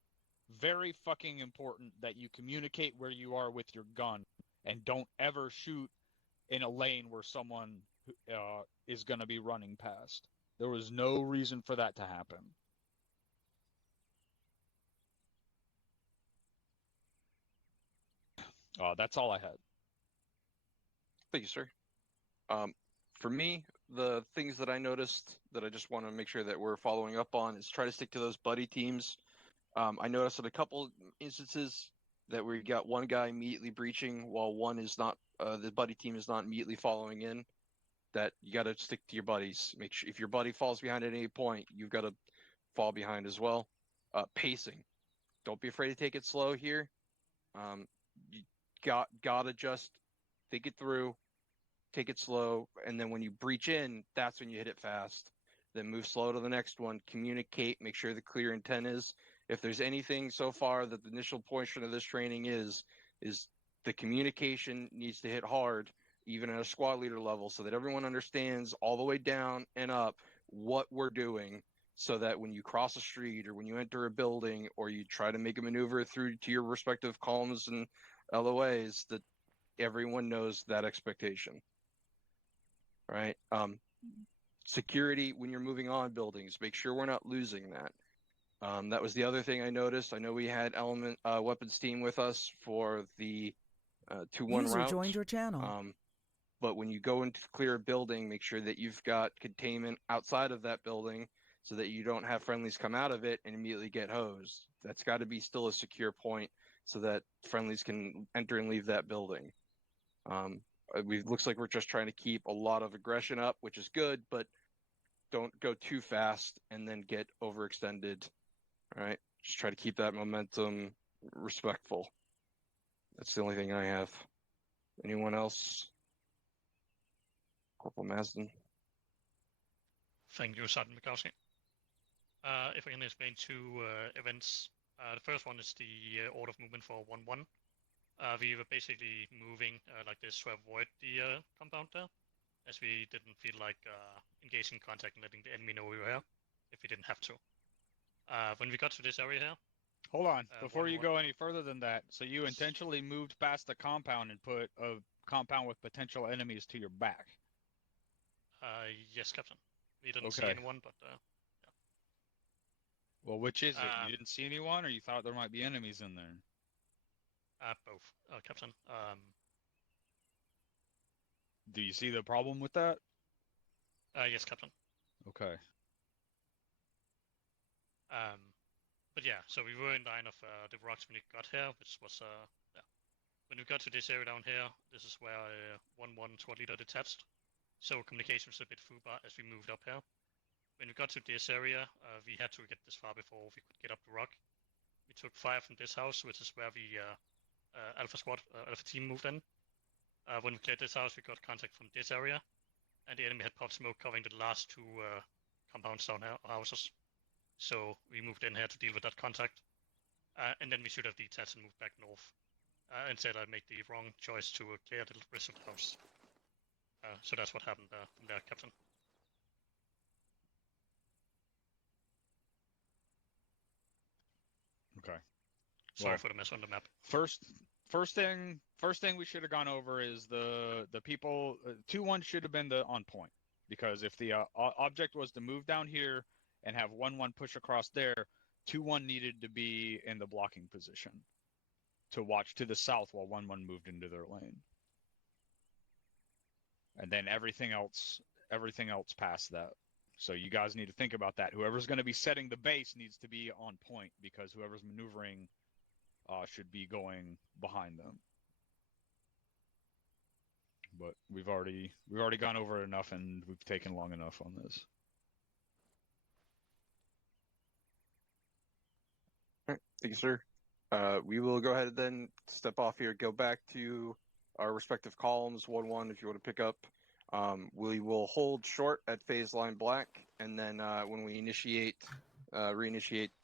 very fucking important that you communicate where you are with your gun and don't ever shoot in a lane where someone is going to be running past. There was no reason for that to happen. That's all I had. Thank you, sir. For me, the things that I noticed that I just want to make sure that we're following up on is try to stick to those buddy teams. I noticed in a couple instances that we got one guy immediately breaching while one is not, the buddy team is not immediately following in. That you got to stick to your buddies. Make sure if your buddy falls behind at any point, you've got to fall behind as well. Pacing. Don't be afraid to take it slow here. You gotta just think it through, take it slow, and then when you breach in, that's when you hit it fast. Then move slow to the next one, communicate, make sure the clear intent is. If there's anything so far that the initial portion of this training is the communication needs to hit hard, even at a squad leader level, so that everyone understands all the way down and up what we're doing, so that when you cross a street or when you enter a building or you try to make a maneuver through to your respective columns and LOAs, that everyone knows that expectation. Right? Security when you're moving on buildings, make sure we're not losing that. That was the other thing I noticed. I know we had weapons team with us for the 2-1 User route. joined your channel. But when you go into clear a building, make sure that you've got containment outside of that building so that you don't have friendlies come out of it and immediately get hosed. That's got to be still a secure point so that friendlies can enter and leave that building. Looks like we're just trying to keep a lot of aggression up, which is good, but don't go too fast and then get overextended. All right, just try to keep that momentum respectful. That's the only thing I have. Anyone else? Corporal Masden. Thank you, Sergeant Mikowski. If I can explain two events. The first one is the order of movement for 1-1. We were basically moving like this to avoid the compound there, as we didn't feel like engaging contact and letting the enemy know we were here, if we didn't have to. When we got to this area here... Hold on, before you go any further than that, so you intentionally moved past the compound and put a compound with potential enemies to your back? Yes, Captain. We didn't see Okay. anyone, but... yeah. Well, which is it? You didn't see anyone, or you thought there might be enemies in there? Both, Captain. Do you see the problem with that? Yes, Captain. Okay. But yeah, so we were in line of the rocks when we got here, which was yeah. When we got to this area down here, this is where 1-1 squad leader detached. So communication was a bit foobar as we moved up here. When we got to this area, we had to get this far before we could get up the rock. We took fire from this house, which is where the Alpha team moved in. When we cleared this house, we got contact from this area, and the enemy had popped smoke covering the last two compounds down here, houses. So we moved in here to deal with that contact, and then we should have detached and moved back north. Instead, I made the wrong choice to clear the rest of the house. So that's what happened from there, Captain. Okay. Sorry Well, for the mess on the map. First thing we should have gone over is the people. 2-1 should have been the on point, because if the object was to move down here and have 1-1 push across there, 2-1 needed to be in the blocking position to watch to the south while 1-1 moved into their lane. And then everything else past that. So you guys need to think about that. Whoever's going to be setting the base needs to be on point, because whoever's maneuvering should be going behind them. But we've already gone over it enough, and we've taken long enough on this. All right, thank you, sir. We will go ahead and then step off here, go back to our respective columns, 1-1 if you want to pick up. We will hold short at phase line black, and then when we reinitiate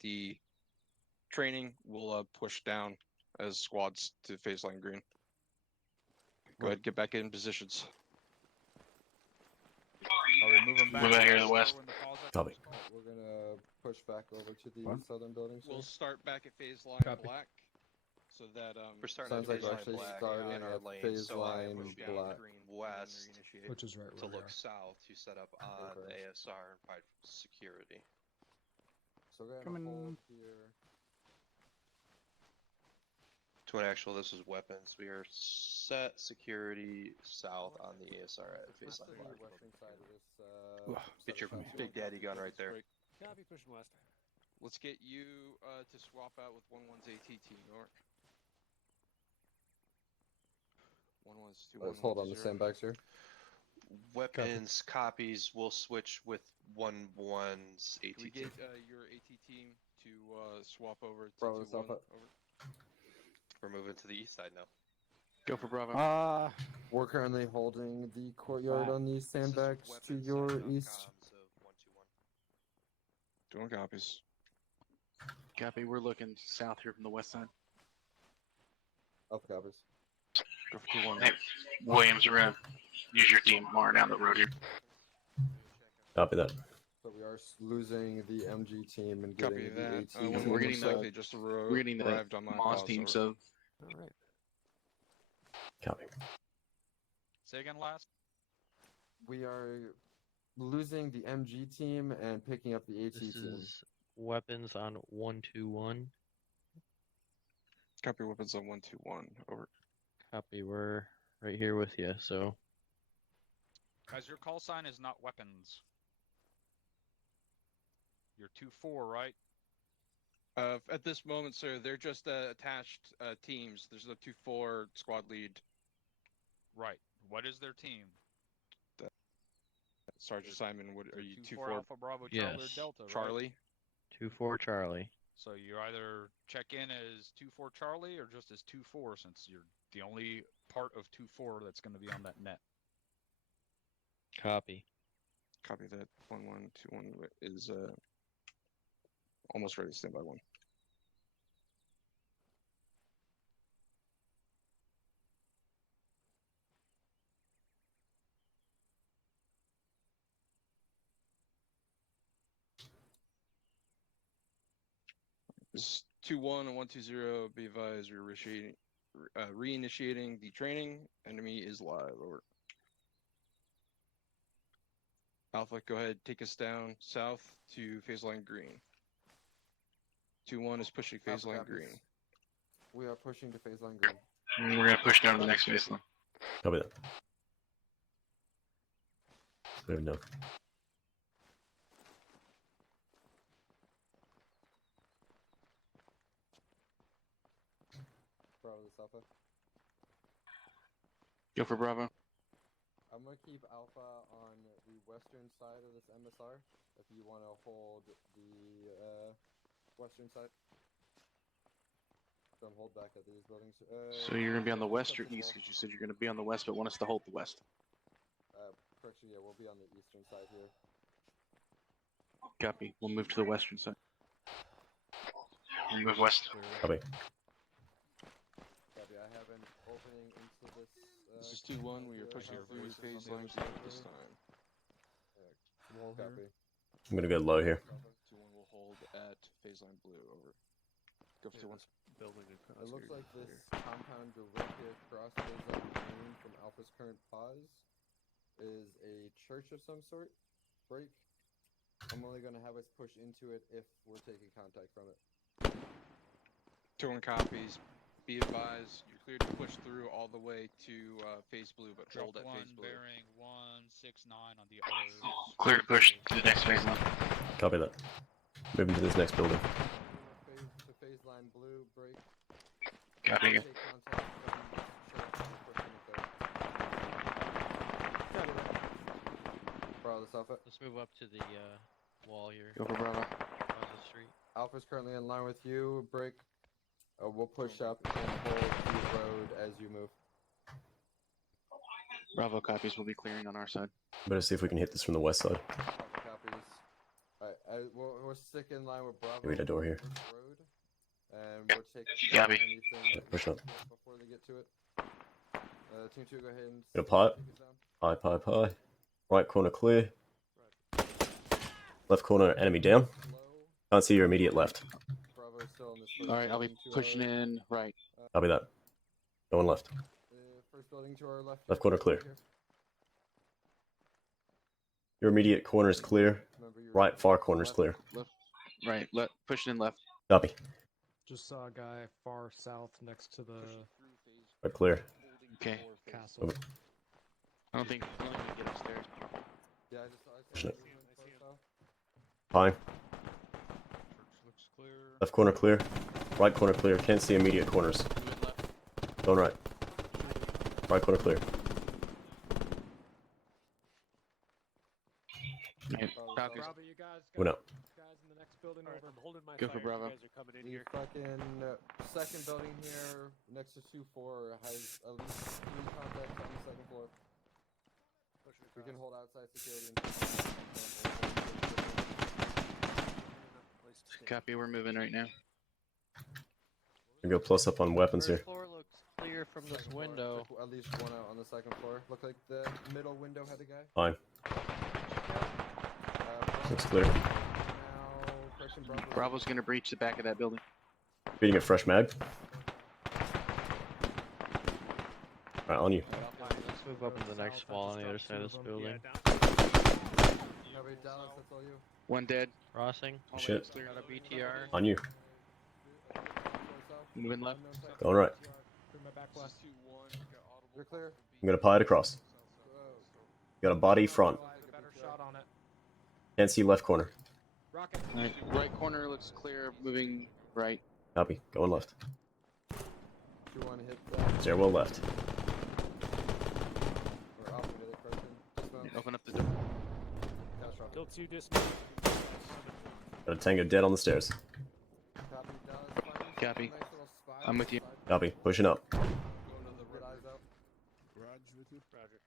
the training, we'll push down as squads to phase line green. Go ahead, get back in positions. Are we moving back? Move back here to the west. Copy. We're gonna push back over to the What? southern building. We'll sir. start back at phase line Copy. black, so that We're starting Sounds at like phase we're line actually black starting in our at lane, phase so I line push down black. green west and reinitiate. Which is right to where we look are. south to set up on Okay. the ASR and provide security. So we're gonna Coming. hold here. To an actual, this is weapons. We are set security south on the ASR at phase line The black. western side of this. Get your section. big daddy gun right there. Copy, pushing west. Let's get you to swap out with 1-1's ATT, York. 1-1's 2-1. Let's hold on the sandbags here. Weapons copies will switch with 1-1's ATT. Can we get your AT team to swap over to Bravo, 2-1? Alpha. Over. We're moving to the east side now. Go for Bravo. We're currently holding the courtyard on these This is sandbags to weapons your side on east. comms of 121. Doing copies. Copy. We're looking south here from the west side. Alpha copies. Go for 2-1. Hey, Williams, we're gonna use your DMR down the road here. Copy that. So we are losing the MG team and Copy getting the that. AT When team. we're getting set. the just We're getting the arrived on my Moss pause team, over. so All right. Copy. Say again, last. We are losing the MG team and picking up the AT This team. is weapons on 121. Copy weapons on 121. Over. Copy, we're right here with you, so. Guys, your call sign is not weapons. You're 2-4, right? At this moment, sir, they're just attached teams. There's a 2-4 squad lead. Right. What is their team? Sergeant Simon, what are you? 2-4 Alpha Bravo Charlie or Yes. Delta, right? Charlie. 2-4 Charlie. So you either check in as 2-4 Charlie or just as 2-4, since you're the only part of 2-4 that's going to be on that net. Copy. Copy that. 1-1-2-1 is almost ready to stand by 1. This is 2-1 and 1-2-0. Be advised, we're reinitiating the training. Enemy is live. Over. Alpha, go ahead. Take us down south to phase line green. 2-1 is pushing phase Alpha line copies. green. We are pushing to phase line green. And we're gonna push down to the next phase line. Copy that. Moving down. Bravo, this Alpha. Go for Bravo. I'm gonna keep Alpha on the western side of this MSR. If you want to hold the western side, don't hold back at these buildings. So you're gonna be on the west or Acceptable. east? Because you said you're gonna be on the west, but want us to hold the west. Correction, yeah, we'll be on the eastern side here. Copy. We'll move to the western side. We'll move west. Copy. Copy, I have an opening into this. This is 2-1. We are pushing through phase line green at this time. Copy. I'm gonna go low here. 2-1 will hold at phase line blue. Over. Go to one. Building across It looks here. like this compound directly across the zone green from Alpha's current pause is a church of some sort. Break. I'm only going to have us push into it if we're taking contact from it. 2-1 copies. Be advised, you're cleared to push through all the way to phase blue, but Drop hold at one phase blue. bearing 169 on the other. Clear to push to the next phase line. Copy that. Moving to this next building. To phase line blue, break. Copy again. Take contact from this church. Bravo, this Alpha. Let's move up to the wall here. Go for Bravo. Across the street. Alpha's currently in line with you. Break. We'll push up and hold the road as you move. Bravo copies. We'll be clearing on our side. Better see if we can hit this from the west side. Alpha copies. Alright, we'll stick in line with Bravo. We need a door here. Road, and we'll take Copy. anything Push up. before they get to it. Team 2, go ahead and Get a pipe. take it down. Pie. Right corner clear. Left corner enemy down. Can't see your immediate left. Bravo's still in this first All right, I'll be building to pushing our, in right. Copy that. Going left. First building to our left. Left corner clear. Here. Your immediate corner is clear. Remember your Right far corner is clear. Left. Right. Pushing in left. Copy. Just saw a guy far south next to the Right clear. Okay. castle. Over. I don't think we can get upstairs. Yeah, I saw Pushing it. movement close south. Pine. Looks clear. Left corner clear. Right corner clear. Can't see immediate corners. Moving left. Going right. Right corner clear. Okay. Falcons. Bravo, you guys Went got up. guys in the next building Alright, over. I'm holding my Go for fire. Bravo. You guys are coming in The here. fucking second building here, next to 2-4, has at least 3 contacts on the second floor. Pushing We can across. hold outside security. Place to stand. Copy. We're moving right now. We go plus up on weapons First here. floor looks clear from this Second floor, window. at least one out on the second floor. Look like the middle window had a guy. Fine. Looks clear. Now, correction, Bravo. Bravo's gonna breach the back of that building. Beating a fresh mag. Alright, on you. Let's move up to the next wall on the other side of this building. Yeah, down. Nobody, Dallas, that's all you. One dead. Crossing. Shit. Got a BTR. On you. Moving left. Going right. Through my back left. You're clear. I'm gonna pie it across. Got a body front. A better shot on it. Can't see left corner. Rocket. Right corner looks clear. Moving right. Copy. Going left. 2-1 hit that. Stairwell left. We're off together, correction. Dismount. Open up the door. Catastrophic. Kill 2 dismount. Got a tango dead on the stairs. Copy, Dallas. Find Copy. a nice little spot I'm with you. beside Copy. Pushing up. Good eyes out. Garage with you. Roger.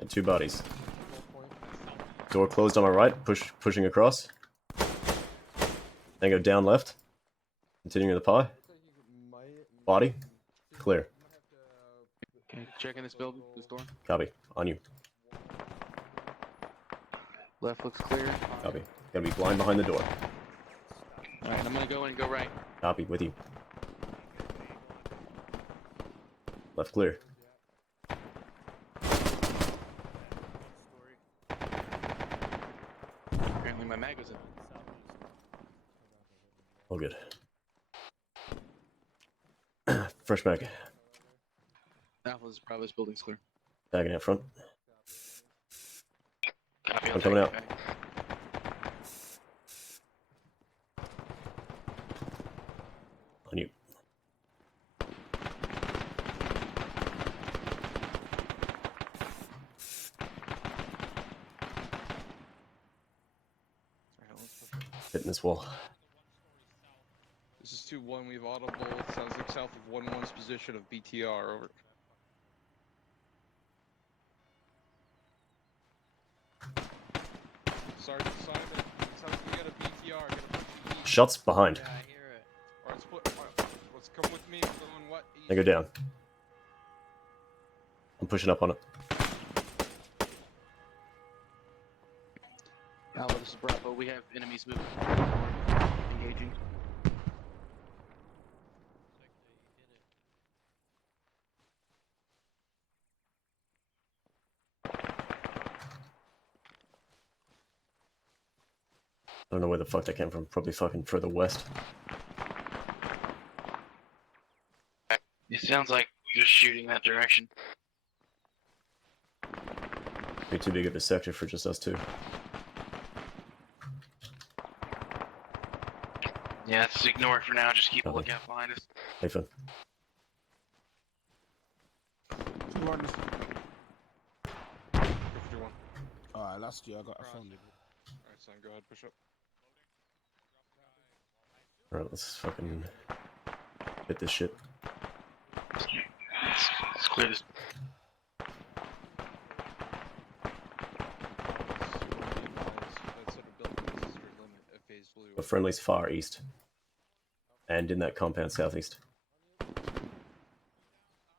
And 2 bodies. Full point. Door closed on my right. Pushing across. Tango down left. Continuing the pie. Looks like you might. Body. Clear. You might have to, Okay. Checking this building. This door. Copy. On you. Left looks clear. Copy. Gotta be blind behind the door. All right. I'm gonna go in and go right. Copy. With you. Left clear. Story. Apparently my mag was in. All good. Fresh mag. Alpha's Bravo's building's clear. Tagging out front. Copy. I'm coming out. On you. Hitting this wall. This is 2-1. We have audible. It sounds like south of 1-1's position of BTR. Over. Sergeant Simon, it sounds like we got a BTR. Get a bunch of east. Shots behind. Yeah, I hear it. Alright, let's come with me. We're going what? East. Tango down. I'm pushing up on it. Alpha, this is Bravo. We have enemies moving. Engaging. don't know where the fuck they came from. Probably fucking further west. It sounds like just shooting that direction. Be too big of a sector for just us two. Yeah, let's ignore it for now. Just keep a lookout behind us. Hey, Finn. Alright, last year I found it. Alright, son, go ahead, push up. Alright, let's fucking hit this shit. Let's clear this. The friendly's far east. And in that compound southeast.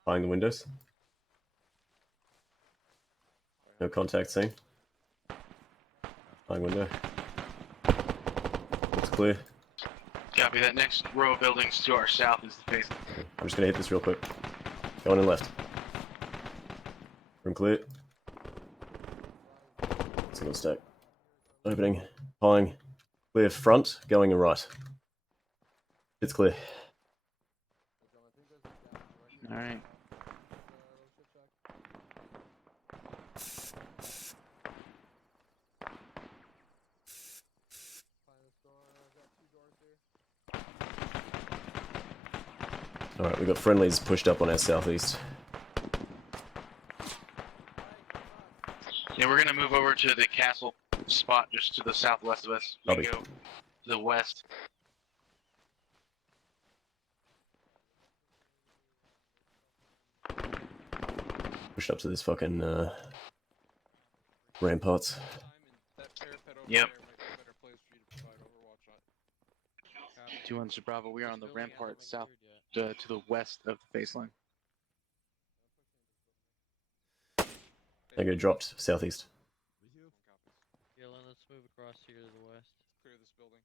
Buying the windows. No contact seen. Buying window. Looks clear. Copy. That next row of buildings to our south is the face. I'm just gonna hit this real quick. Going in left. Room clear. Single stack. Opening. Buying. Clear front. Going in right. It's clear. Alright. Alright, we got friendlies pushed up on our southeast. Yeah, we're gonna move over to the castle spot just to the southwest of us. We Copy. go to the west. Pushed up to this fucking ramparts. Yep. 2-1 to Bravo. We are on the rampart south to the west of the baseline. They go dropped southeast. Yeah, let's move across here to the west. Clear this building.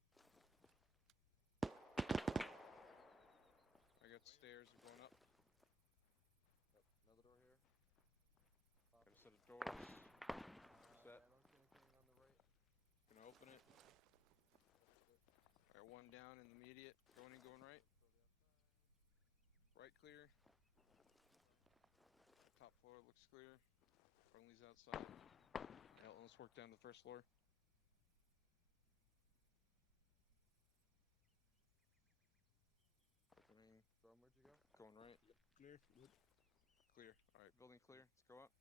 I got stairs going up. Another door here. Got a set of doors. Set. Gonna open it. I got one down in the immediate. Going in, going right. Right clear. Top floor looks clear. Friendly's outside. Now let's work down to the first floor. Opening. From where'd you go? Going right. Clear. Good. Clear. Alright, building clear. Let's go up.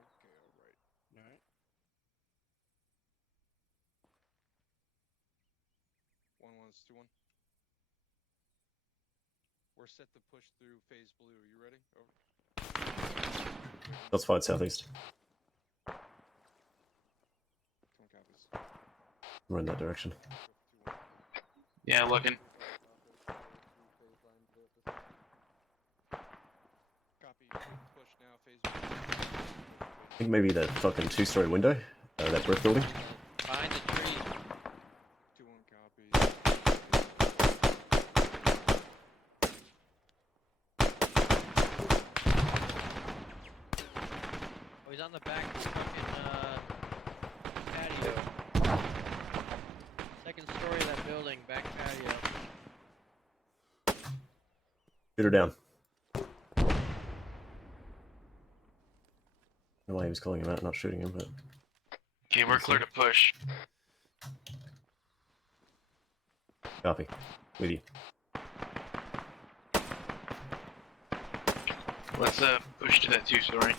Okay, alright. Alright. 1-1, it's 2-1. We're set to push through phase blue. Are you ready? Over. Shots fired southeast. 2-1 copies. We're in that direction. Yeah, looking. Copy. Push now. Phase blue. I think maybe that fucking two-story window, that brick building. Behind the tree. 2-1 copies. Oh, he's on the back fucking patio. Second story of that building, back patio. Shoot her down. I don't know why he was calling him out, not shooting him, but... Okay, we're clear to push. Copy. With you. Let's push to that 2-story.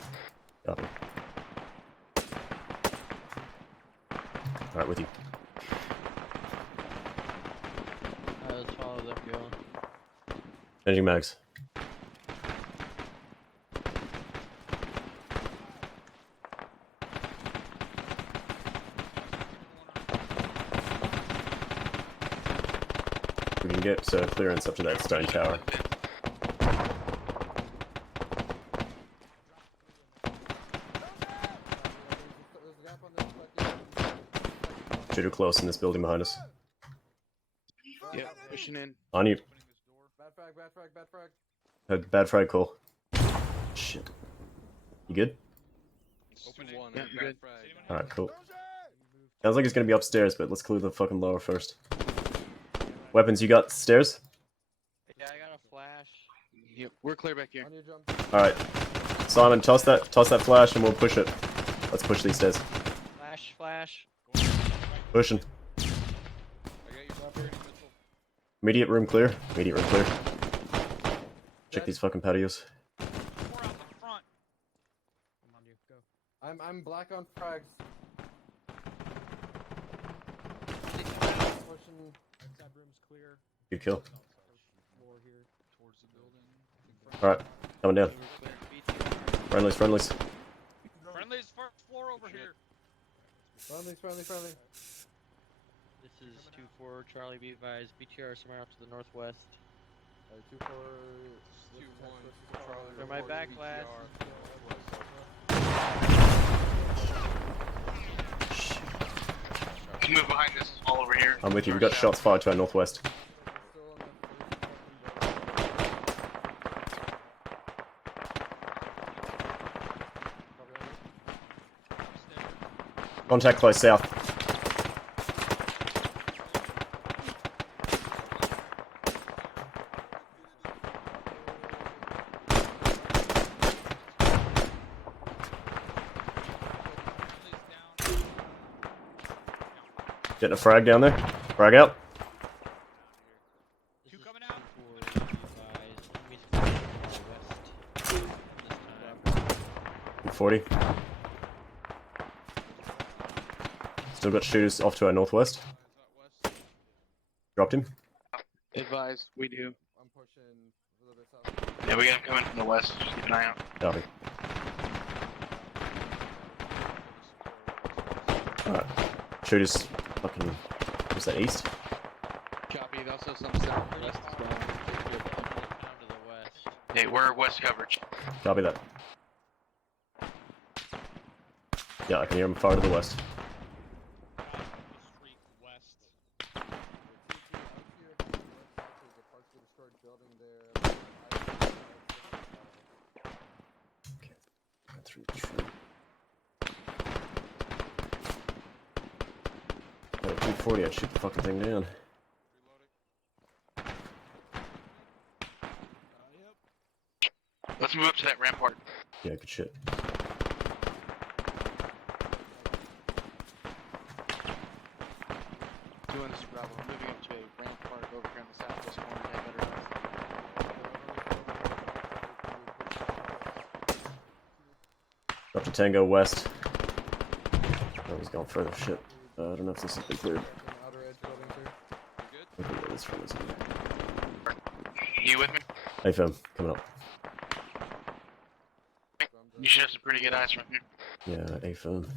Copy. Alright, with you. Let's follow them going. Changing mags. We can get clearance up to that stone tower. Shooter close in this building behind us. Yep, pushing in. On you. Bad frag, bad frag, bad frag. Had bad frag call. Shit. You good? Open one. Yeah, and good. frag. Alright, cool. Sounds like he's gonna be upstairs, but let's clear the fucking lower first. Weapons, you got stairs? Yeah, I got a flash. Yep, we're clear back here. On your jump. Alright. Simon, toss that flash and we'll push it. Let's push these stairs. Flash. Pushing. I got your security missile. Immediate room clear. Immediate room clear. Check these fucking patios. Four out the front. Come on, you go. I'm black on frags. Pushing. Outside room's clear. Good kill. Floor here towards the building. Alright, coming down. We're clear. Friendlies, friendlies. Friendly's first floor over here. Friendly. This is 2-4, Charlie, be advised. BTR somewhere off to the northwest. 2-4. 2-1. They're my back flash. Can you move behind this wall over here? I'm with you. We've got shots fired to our northwest. Contact close south. Getting a frag down there. Frag out. Two coming out. 2-4, be advised. Enemies west. 40. Still got shooters off to our northwest. Dropped him. Advised, we do. I'm pushing a little bit south. Yeah, we got him coming from the west. Just keep an eye out. Copy. Alright. Shooters fucking. Was that east? Copy. There's also some southwest as well. Down to the west. Hey, we're west coverage. Copy that. Yeah, I can hear him far to the west. Street west. Through the tree. Got a 240, I'd shoot the fucking thing down. Let's move up to that rampart. Yeah, good shit. Doing this Bravo. We're moving up to a rampart over here on the southwest corner. Have better Up to Tango west. Oh, he's going further. Shit. I don't know if this has been cleared. Okay, yeah, this one is good. You with me? Hey, fam, coming up. You should have some pretty good eyes from here. Yeah, hey, fam.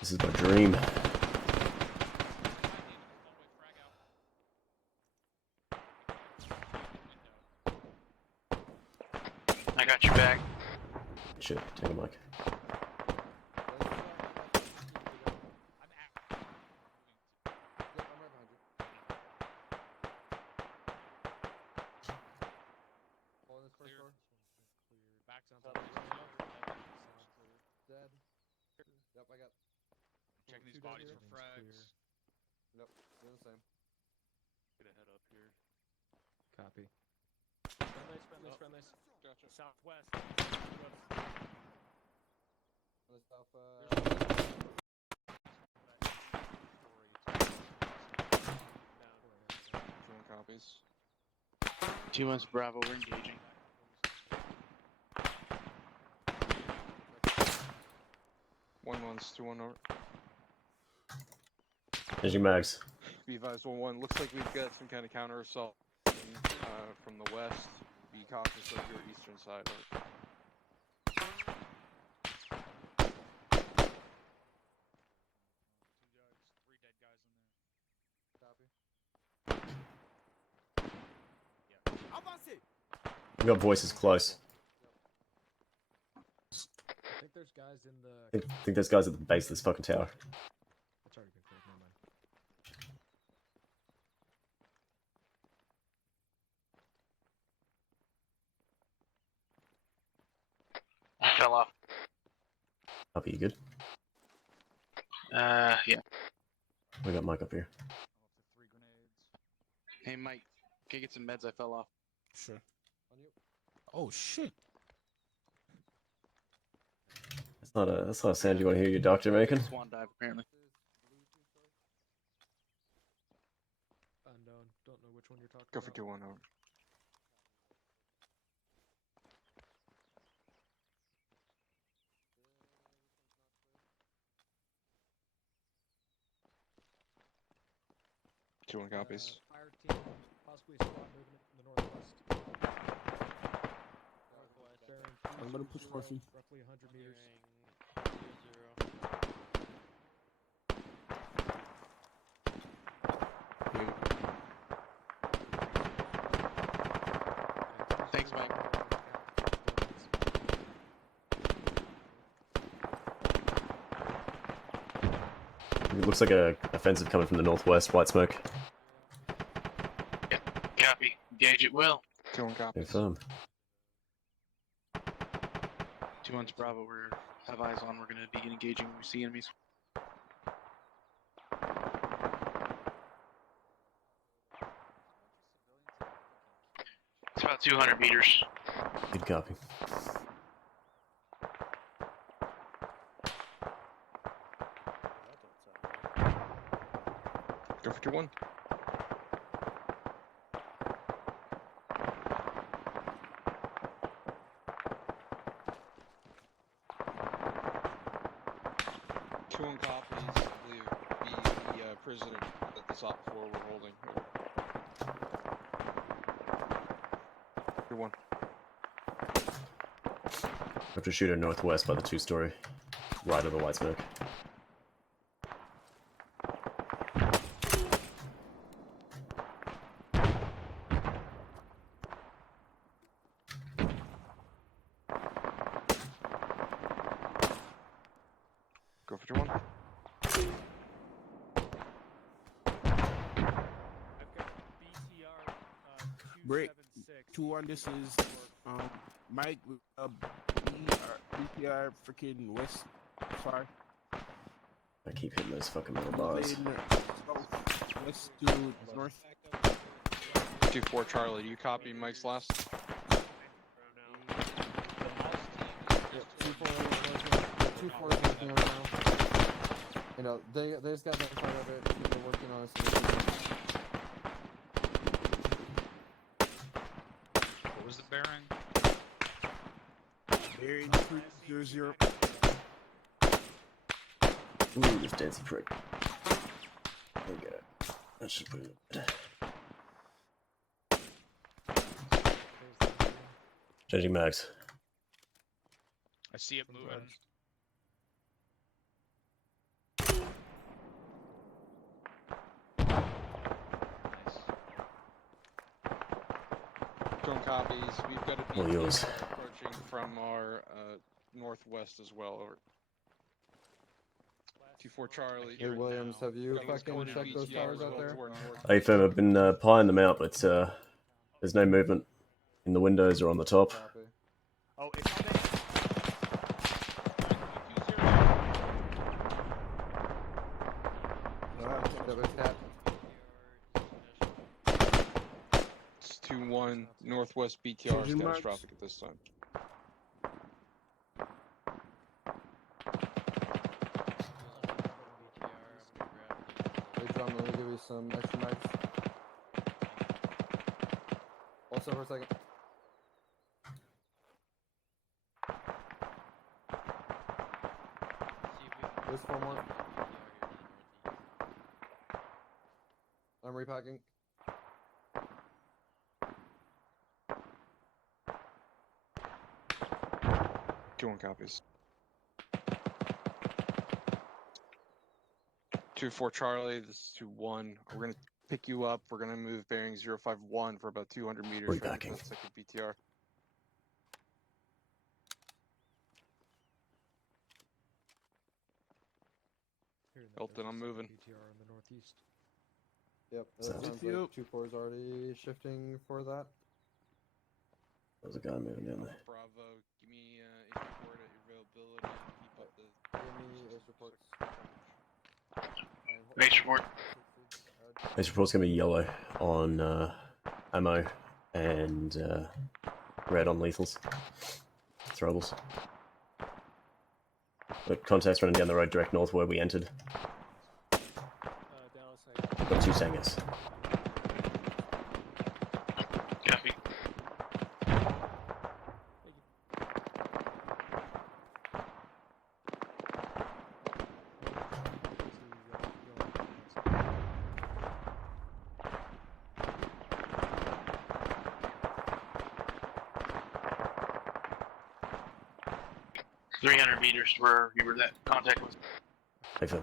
This is my dream. I got your back. Shit, Tango Mike. Dead. Yep, I got. Checking these bodies for frags. Yep, doing the same. Gonna head up here. Copy. Friendlies. Gotcha. Southwest. On the south, Showing copies. 2-1's Bravo. We're engaging. One's 2-1 over. Changing mags. Be advised 1-1. Looks like we've got some kind of counter assault from the west. Be cautious of your eastern side. Three dead guys in there. Copy. We got voices close. I think there's guys in the. I think there's guys at the base of this fucking tower. That's already been cleared. Never mind. Copy, you good? Yeah. We got Mike up here. Hey, Mike, can you get some meds? I fell off. Sure. Oh shit. That's not a sound you want to hear your doctor making. Swan dive, apparently. Unknown. Don't know which one you're talking Go about. for 2-1 over. Two one copies. Fire team, possibly a squad moving in the northwest. Northwest. Bearing I'm gonna push 200, Murphy. roughly 100 meters. Thanks, Mike. It looks like a offensive coming from the northwest. White smoke. Yeah, copy. Engage it will. 2-1 copies. Confirm. 2-1's Bravo. We have eyes on. We're going to begin engaging when we see enemies. It's about 200 meters. Good copy. Go for 2-1. Two one copies, I believe, be the prisoner that the SOP 4 were holding. Good one. Have to shoot her northwest by the 2-story. Right of the white smoke. Go for 2-1. Break. 2-1. This is Mike. BTR freaking west. Sorry. I keep hitting those fucking metal bars. West to north. 2-4 Charlie, do you copy Mike's last? Yep, 2-4 is working on now. You know, they just got that part of it. People are working on it. What was the bearing? Bearing 300. Ooh, this dancing prick. There we go. That should put it. Changing mags. I see it moving. Drone copies. We've got a All BT yours. approaching from our northwest as well. Over. 2-4 Charlie. Hey Williams, have you fucking checked those towers out there? Hey, firm, I've been plying them out, but there's no movement in the windows or on the top. Oh, it's on it. It's 2-1 northwest BTR is Changing mags. catastrophic at this time. Hey John, let me give you some extra mags. Also for a second. There's 4 more. I'm repacking. Two one copies. 2-4 Charlie, this is 2-1. We're gonna pick you up. We're gonna move bearing 051 for about 200 meters. Repacking. Right, second BTR. Elton, I'm moving. BTR in the northeast. Yep, that Sounds sounds good. like 2-4 is already shifting for that. There's a guy moving down there. Bravo, give me inch report at your availability. Keep Give me ace reports. Ace report. Ace report's gonna be yellow on ammo and red on lethals. Throwables. Got contacts running down the road direct north where we entered. Got 2 tangos. Copy. .300 meters to where you were that contact was. Hey, Phil.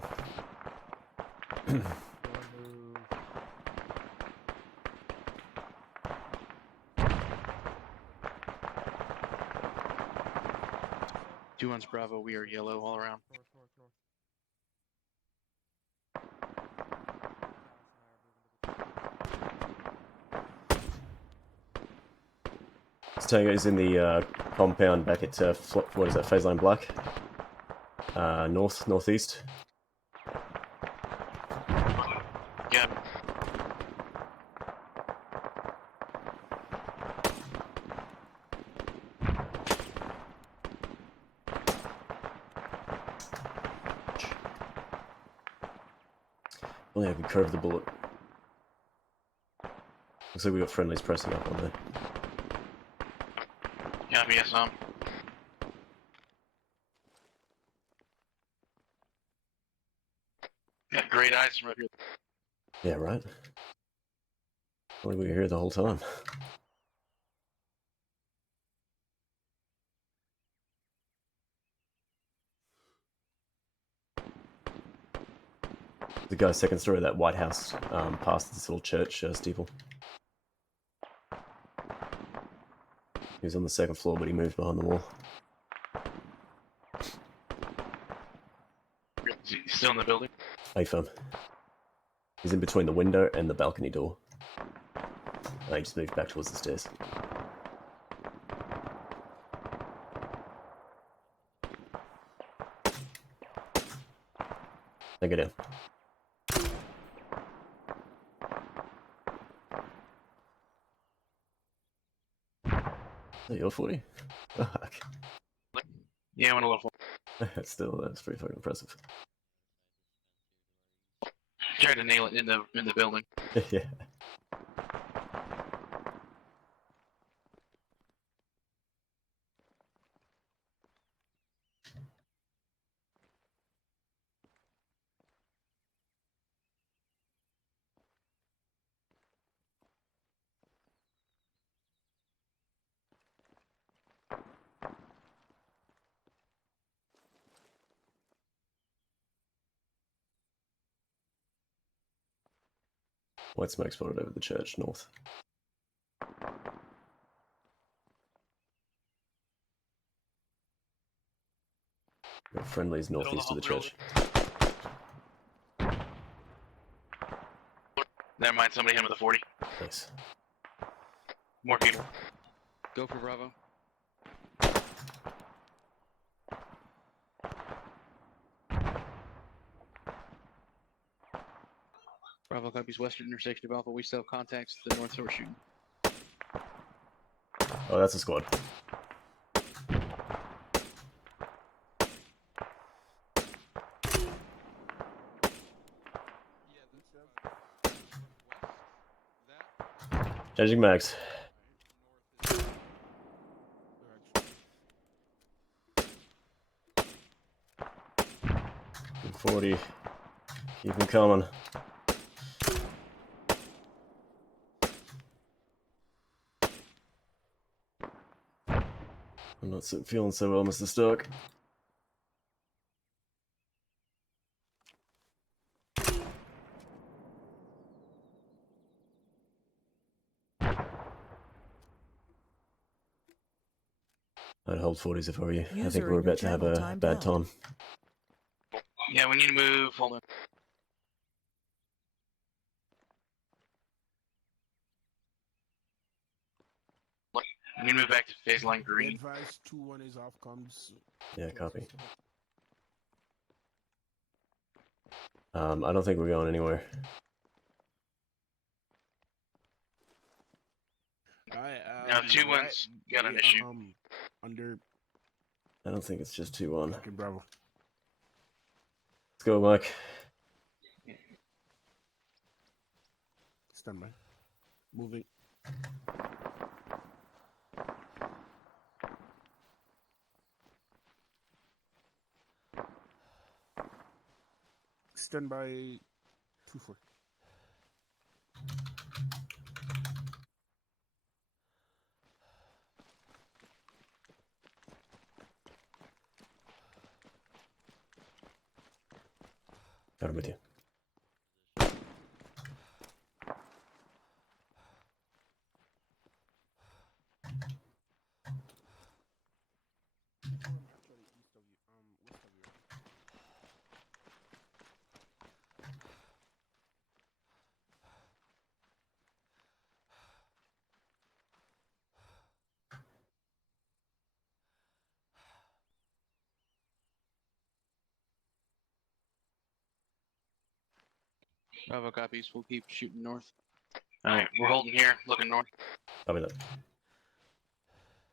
Two ones Bravo, we are yellow all around. This tango is in the compound back at what is that? Phase line black. Northeast. Yeah. Only I can curve the bullet. Looks like we got friendlies pressing up on there. Copy, yes, Got great eyes from up here. Yeah, right. Only we were here the whole time. The guy's second story of that White House past this little church steeple. He was on the second floor, but he moved behind the wall. He's still in the building? A-firm. He's in between the window and the balcony door. He just moved back towards the stairs. Now go down. Is that your 40? Fuck. Yeah, I went a little. Still, that's pretty fucking impressive. Tried to nail it in the building. Yeah. White smoke spotted over the church, north. Got friendlies northeast of the church. Never mind, somebody hit him with a 40. Nice. More people. Go for Bravo. Bravo copies western intersection of Alpha. We still have contacts to the north horseshoe. Oh, that's a squad. Changing mags. 40. Keep them coming. I'm not feeling so well, Mr. Stark. I'd hold 40s if I were you. I think we're about to have a bad time. Yeah, we need to move. Hold on. We need to move back to phase line green. Advice 2-1 is off comms. Yeah, copy. I don't think we're going anywhere. Alright, Now 2-1's got an issue. Under. I don't think it's just 2-1. Okay, Bravo. Let's go, Mike. Stand by. Moving. Stand by 2-4. I'm with you. Bravo copies. We'll keep shooting north. Alright, we're holding here, looking north. Copy that.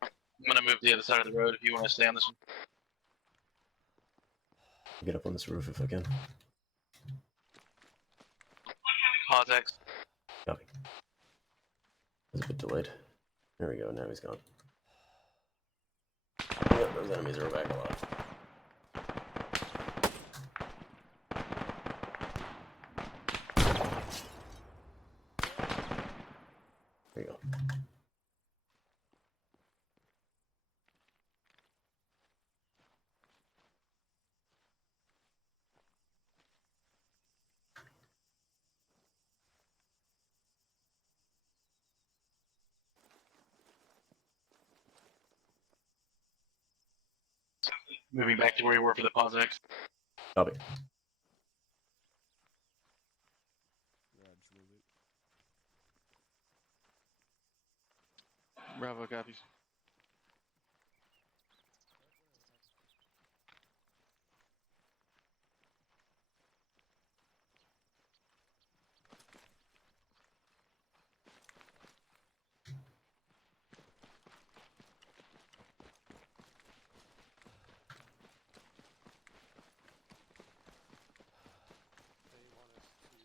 I'm gonna move to the other side of the road if you want to stay on this one. Get up on this roof if I can. PauseEx. Copy. Was a bit delayed. There we go, now he's gone. Yep, those enemies are back alive. There you go. Moving back to where you were for the PauseEx. Copy. Bravo copies.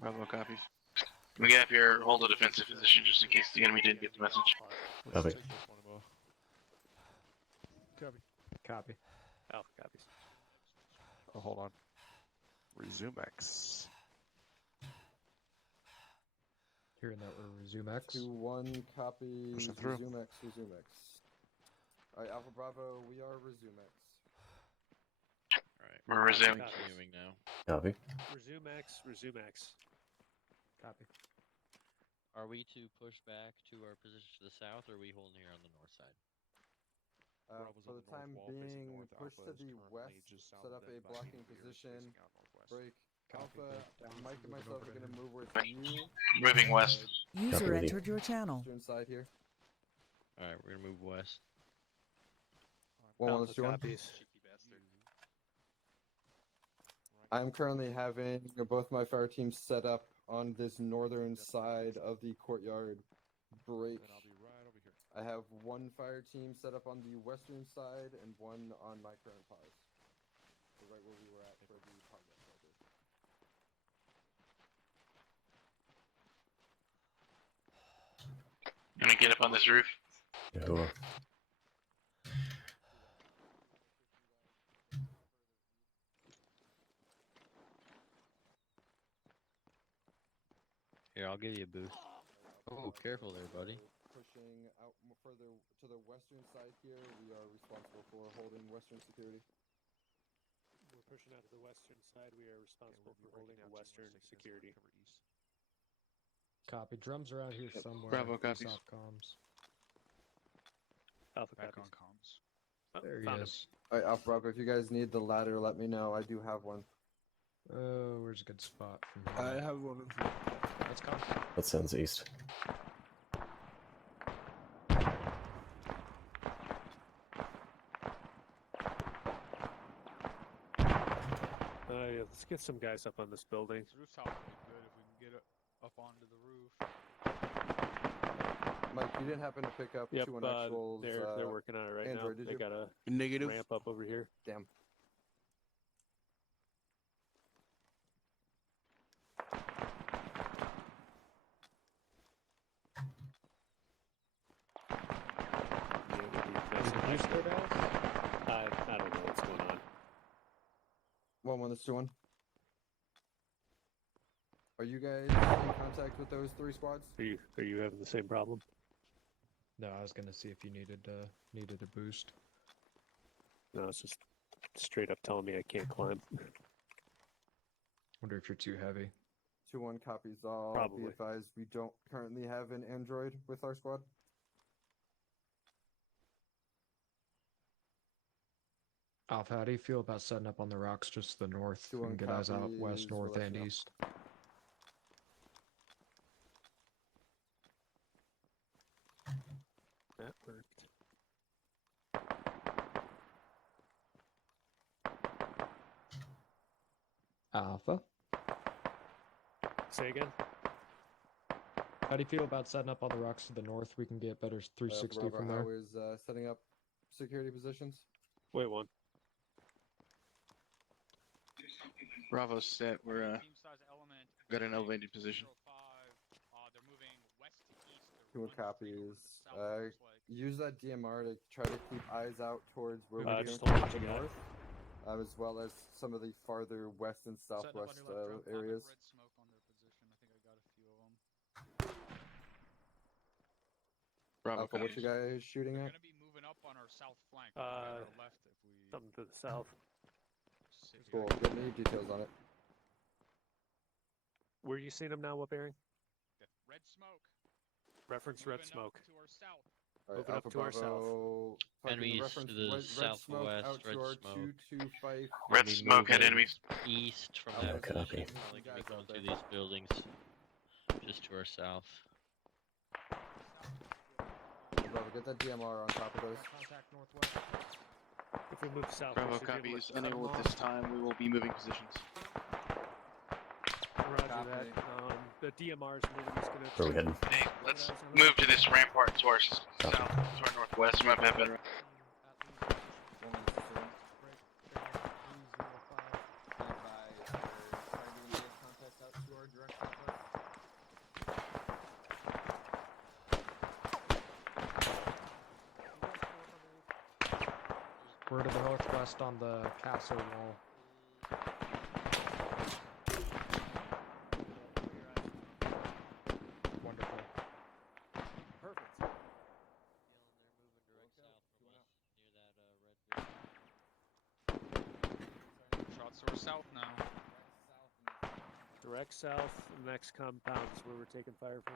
Bravo copies. We get up here, hold a defensive position just in case the enemy didn't get the message. Copy. Copy. Copy. Alpha copies. Oh, hold on. ResumeEx. Hearing that we're ResumeEx. 2-1 copy. Pushing through. ResumeEx. Alright, Alpha Bravo, we are ResumeEx. Alright. We're resuming. Continuing now. Copy. ResumeEx. Copy. Are we to push back to our position to the south, or are we holding here on the north side? For the time being, push to the west, set up a blocking position, break. Alpha, Mike and myself are going to move where it's you. Moving west. User entered your channel. Inside here. Alright, we're gonna move west. 1-1, Alpha 2-1. copies. I'm currently having both my fire teams set up on this northern side of the courtyard break. I have one fire team set up on the western side and one on my current pause. So right where we were at for the progress order. Gonna get up on this roof. Yeah, hold on. Here, I'll give you a boost. Oh, careful there, buddy. Pushing out further to the western side here, we are responsible for holding western security. We're pushing out to the western side. We are responsible for holding the western security. Copy. Drums around here somewhere. Bravo copies. South comms. Alpha Back copies. on comms. There he Found him. is. Alright, Alpha Bravo, if you guys need the ladder, let me know. I do have one. Oh, where's a good spot from I here? have one. Let's come. That sounds east. Yeah, Let's get some guys up on this building. This rooftop would be good if we can get it up onto the roof. Mike, you didn't happen to pick up Yep, 2-1 actuals. they're working on it right Android, now. did They you? got a Negative. ramp up over here. Damn. I don't know what's going on. 1-1, that's 2-1. Are you guys in contact with those 3 squads? Are you having the same problem? No, I was gonna see if you needed a boost. No, it's just straight up telling me I can't climb. Wonder if you're too heavy. 2-1 copies all. Probably. Be advised, we don't currently have an android with our squad. Alpha, how do you feel about setting up on the rocks just to the north? We 2-1 can get eyes out west, copies, north, we'll let and you know. east. That worked. Alpha, Say again? how do you feel about setting up on the rocks to the north? We can get better 360 Bravo, from how there. is setting up security positions? Wait, one. Bravo's set. We're got an elevated position. 2-1 copies. Use that DMR to try to keep eyes out towards where we just came don't from let to the you go. north, as well as some of the farther west and southwest areas. Bravo. Alpha, what you guys shooting at? Moving up on our south flank. Left if we... Something to the south. Cool. Get me details on it. Where are you seeing them now? What bearing? Red smoke. Reference red smoke. To our south. All right, Moving up Alpha to our south. Bravo. fucking Enemies reference to the red smoke southwest, out red to our smoke. 225. Red smoke had enemies. East from Alpha, that copy. position. Probably gonna be going through these buildings just to our south. Bravo, get that DMR on top of those. Contact northwest. If we move south, Bravo we should be able copies. to cut Unable them at off. this time. We will be moving positions. Roger Copy. that. The DMR's moving. Just gonna Where are we heading? Hey, let's move to this rampart to our south, to our northwest. Might have better. We're to the northwest on the castle wall. Wonderful. Perfect. Shots to our south now. direct south. The next compound is where we're taking fire from.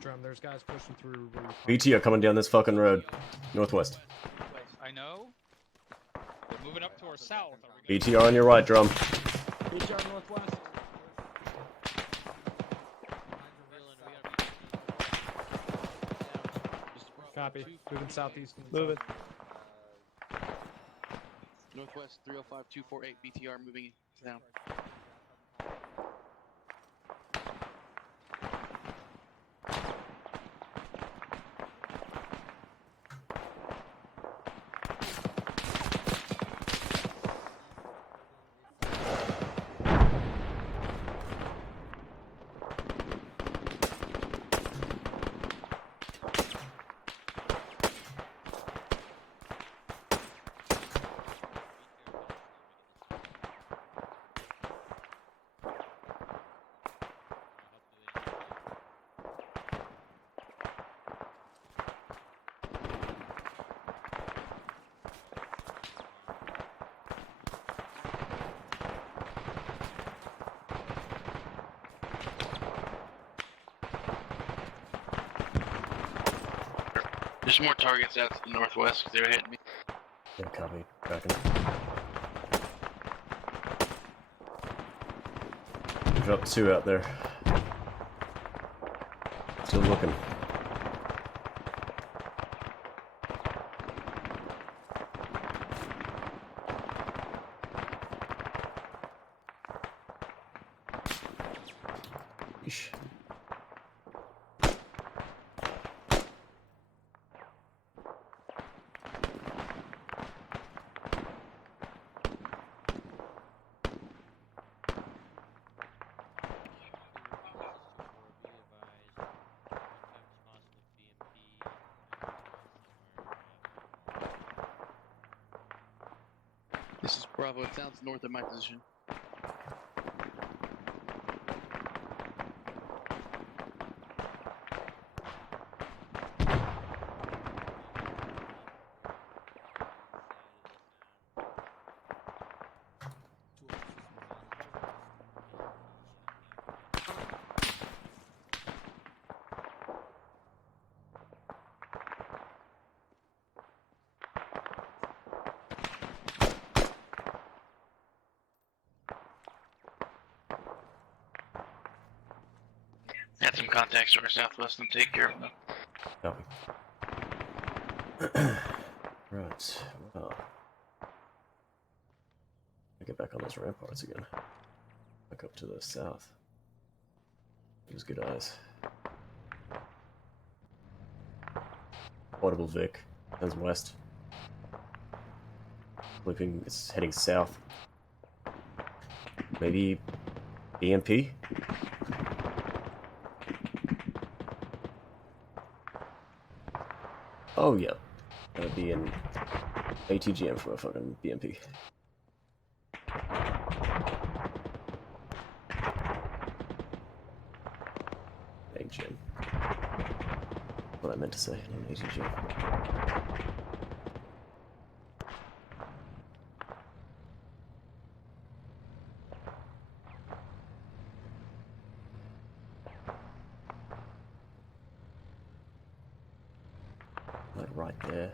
Drum, there's guys pushing through. BT are coming down this fucking road. Northwest. I know. They're moving up to our south. Are we BT are on your right, Drum. BTR northwest. Copy. Moving southeast. Moving. Northwest 305-248 BTR moving down. There's more targets out to the northwest because they're hitting me. Yeah, copy. Tracking. We dropped 2 out there. Still looking. Yeesh. This is Bravo. It sounds north of my position. Had some contacts to our southwest and take care of them. Copy. Right. Well, I get back on those ramparts again. Back up to the south. Use good eyes. Audible Vic. Turns west. Looking, it's heading south. Maybe BMP? Oh, yeah. That'd be an ATGM from a fucking BMP. AGM. What I meant to say, not an ATGM. Like right there.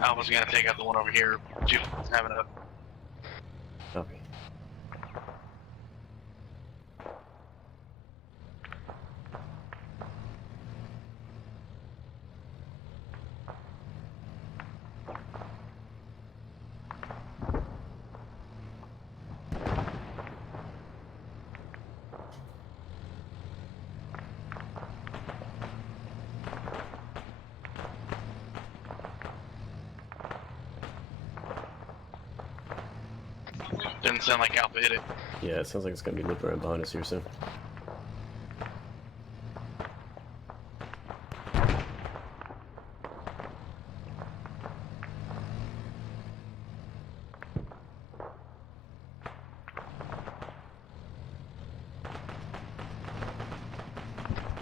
Alpha's gonna take out the one over here. Juke's having a. Copy. Doesn't sound like Alpha hit it. Yeah, it sounds like it's gonna be looped around behind us here soon.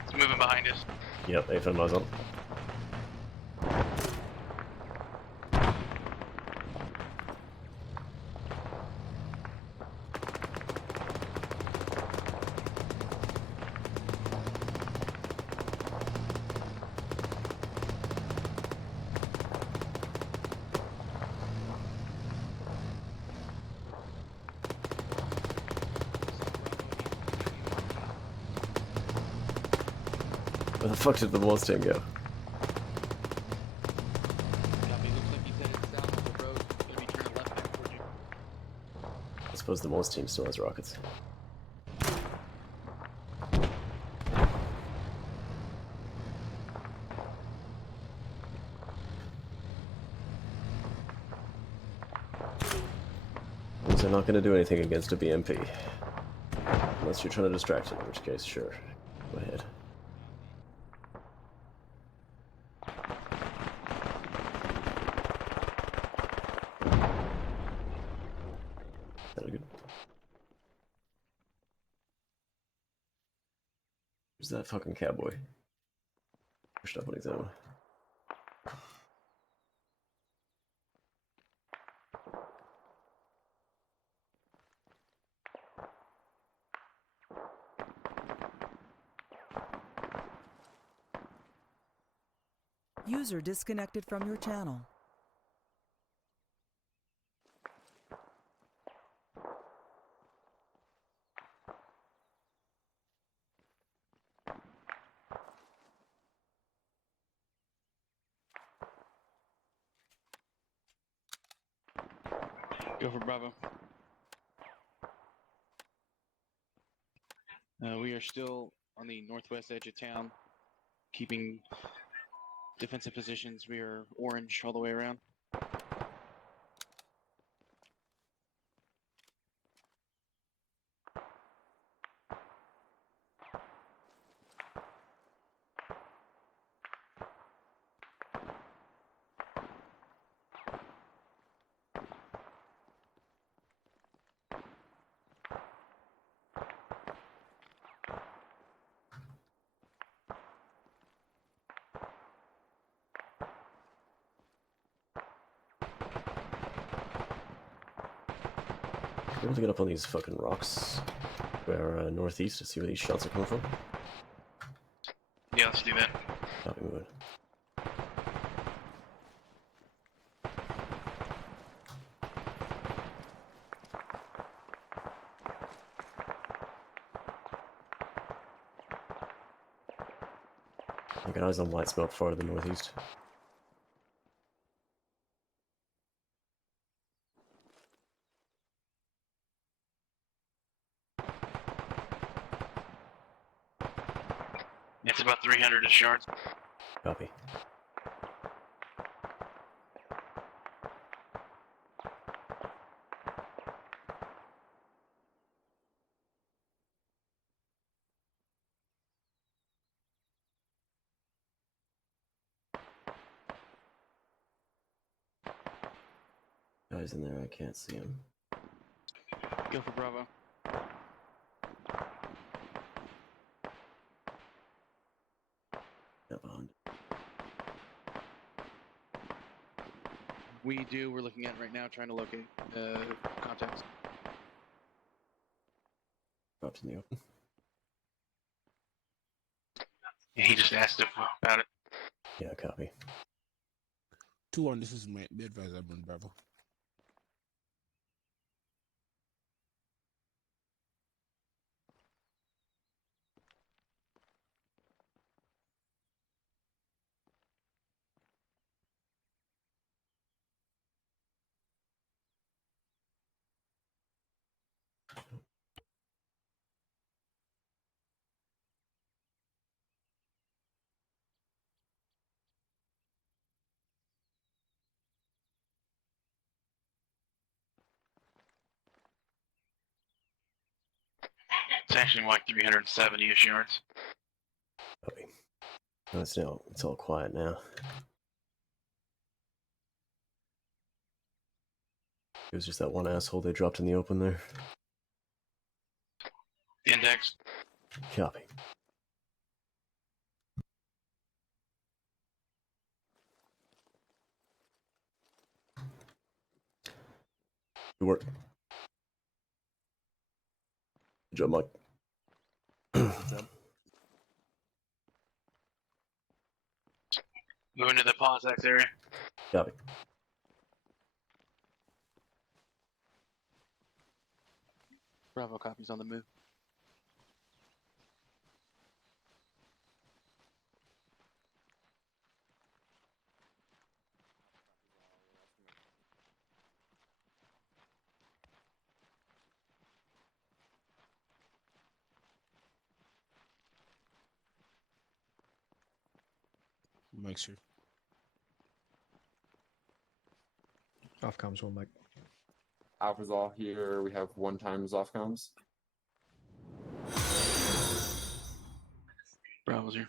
It's moving behind us. Yep, AFM eyes on. Where the fuck did the Mons team go? I suppose the Mons team still has rockets. They're not going to do anything against a BMP. Unless you're trying to distract it, in which case, sure. Go ahead. That'll good. Who's that fucking cowboy? Pushed up on his own. User disconnected from your channel. Go for Bravo. We are still on the northwest edge of town, keeping defensive positions. We are orange all the way around. I'm able to get up on these fucking rocks where northeast to see where these shots are coming from. Yeah, let's do that. Copy, moving. I got eyes on white smoke far to the northeast. It's about 300-ish yards. Copy. Guys in there, I can't see him. Go for Bravo. Yeah, behind. We're looking at right now, trying to locate contacts. Dropped in the open. Yeah, he just asked about it. Yeah, copy. 2-1, this is my be advised, I'm on Bravo. It's actually like 370-ish yards. Copy. Oh, it's all quiet now. It was just that one asshole they dropped in the open there. EndEx. Copy. Good work. Good job, Mike. Good job. Moving to the PauseEx area. Copy. Bravo copies on the move. Mike, sir. Off comms one, Mike. Alpha's all here. We have 1 times off comms. Bravo's here.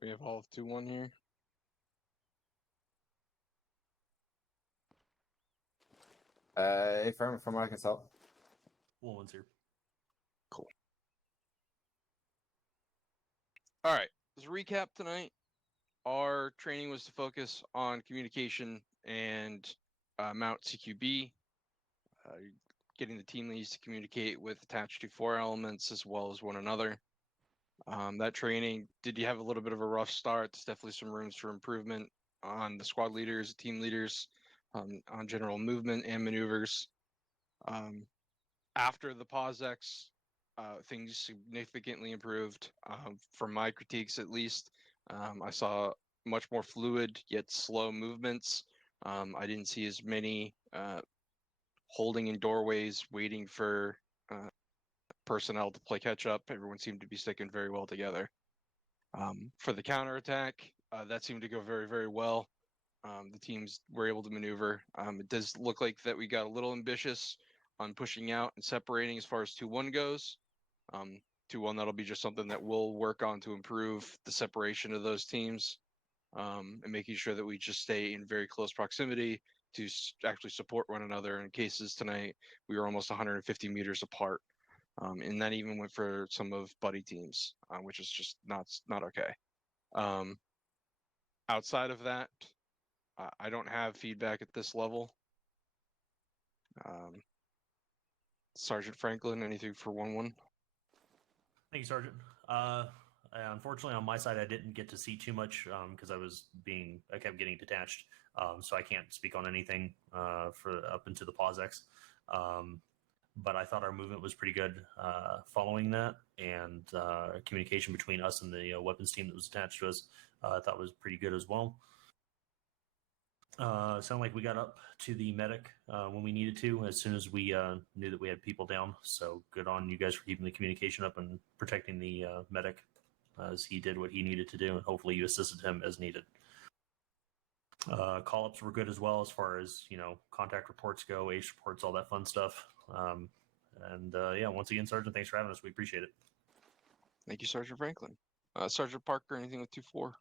We have all of 2-1 here. From what I can tell. 1-1's here. Cool. All right. As a recap tonight, our training was to focus on communication and mount CQB, getting the team leads to communicate with attached to 4 elements as well as one another. That training, did you have a little bit of a rough start? There's definitely some rooms for improvement on the squad leaders, team leaders, on general movement and maneuvers. After the PauseEx, things significantly improved. From my critiques, at least, I saw much more fluid yet slow movements. I didn't see as many holding in doorways, waiting for personnel to play catch up. Everyone seemed to be sticking very well together. For the counterattack, that seemed to go very, very well. The teams were able to maneuver. It does look like that we got a little ambitious on pushing out and separating as far as 2-1 goes. 2-1, that'll be just something that we'll work on to improve the separation of those teams, and making sure that we just stay in very close proximity to actually support one another. In cases tonight, we were almost 150 meters apart. And that even went for some of buddy teams, which is just not okay. Outside of that, I don't have feedback at this level. Sergeant Franklin, anything for 1-1? Thank you, Sergeant. Unfortunately, on my side, I didn't get to see too much because I kept getting detached, so I can't speak on anything for up into the PauseEx. But I thought our movement was pretty good following that, and communication between us and the weapons team that was attached to us, I thought was pretty good as well. Sounded like we got up to the medic when we needed to, as soon as we knew that we had people down. So good on you guys for keeping the communication up and protecting the medic as he did what he needed to do, and hopefully you assisted him as needed. Call-ups were good as well, as far as contact reports go, ACE reports, all that fun stuff. Yeah, once again, Sergeant, thanks for having us. We appreciate it. Thank you, Sergeant Franklin. Sergeant Parker, anything with 2-4?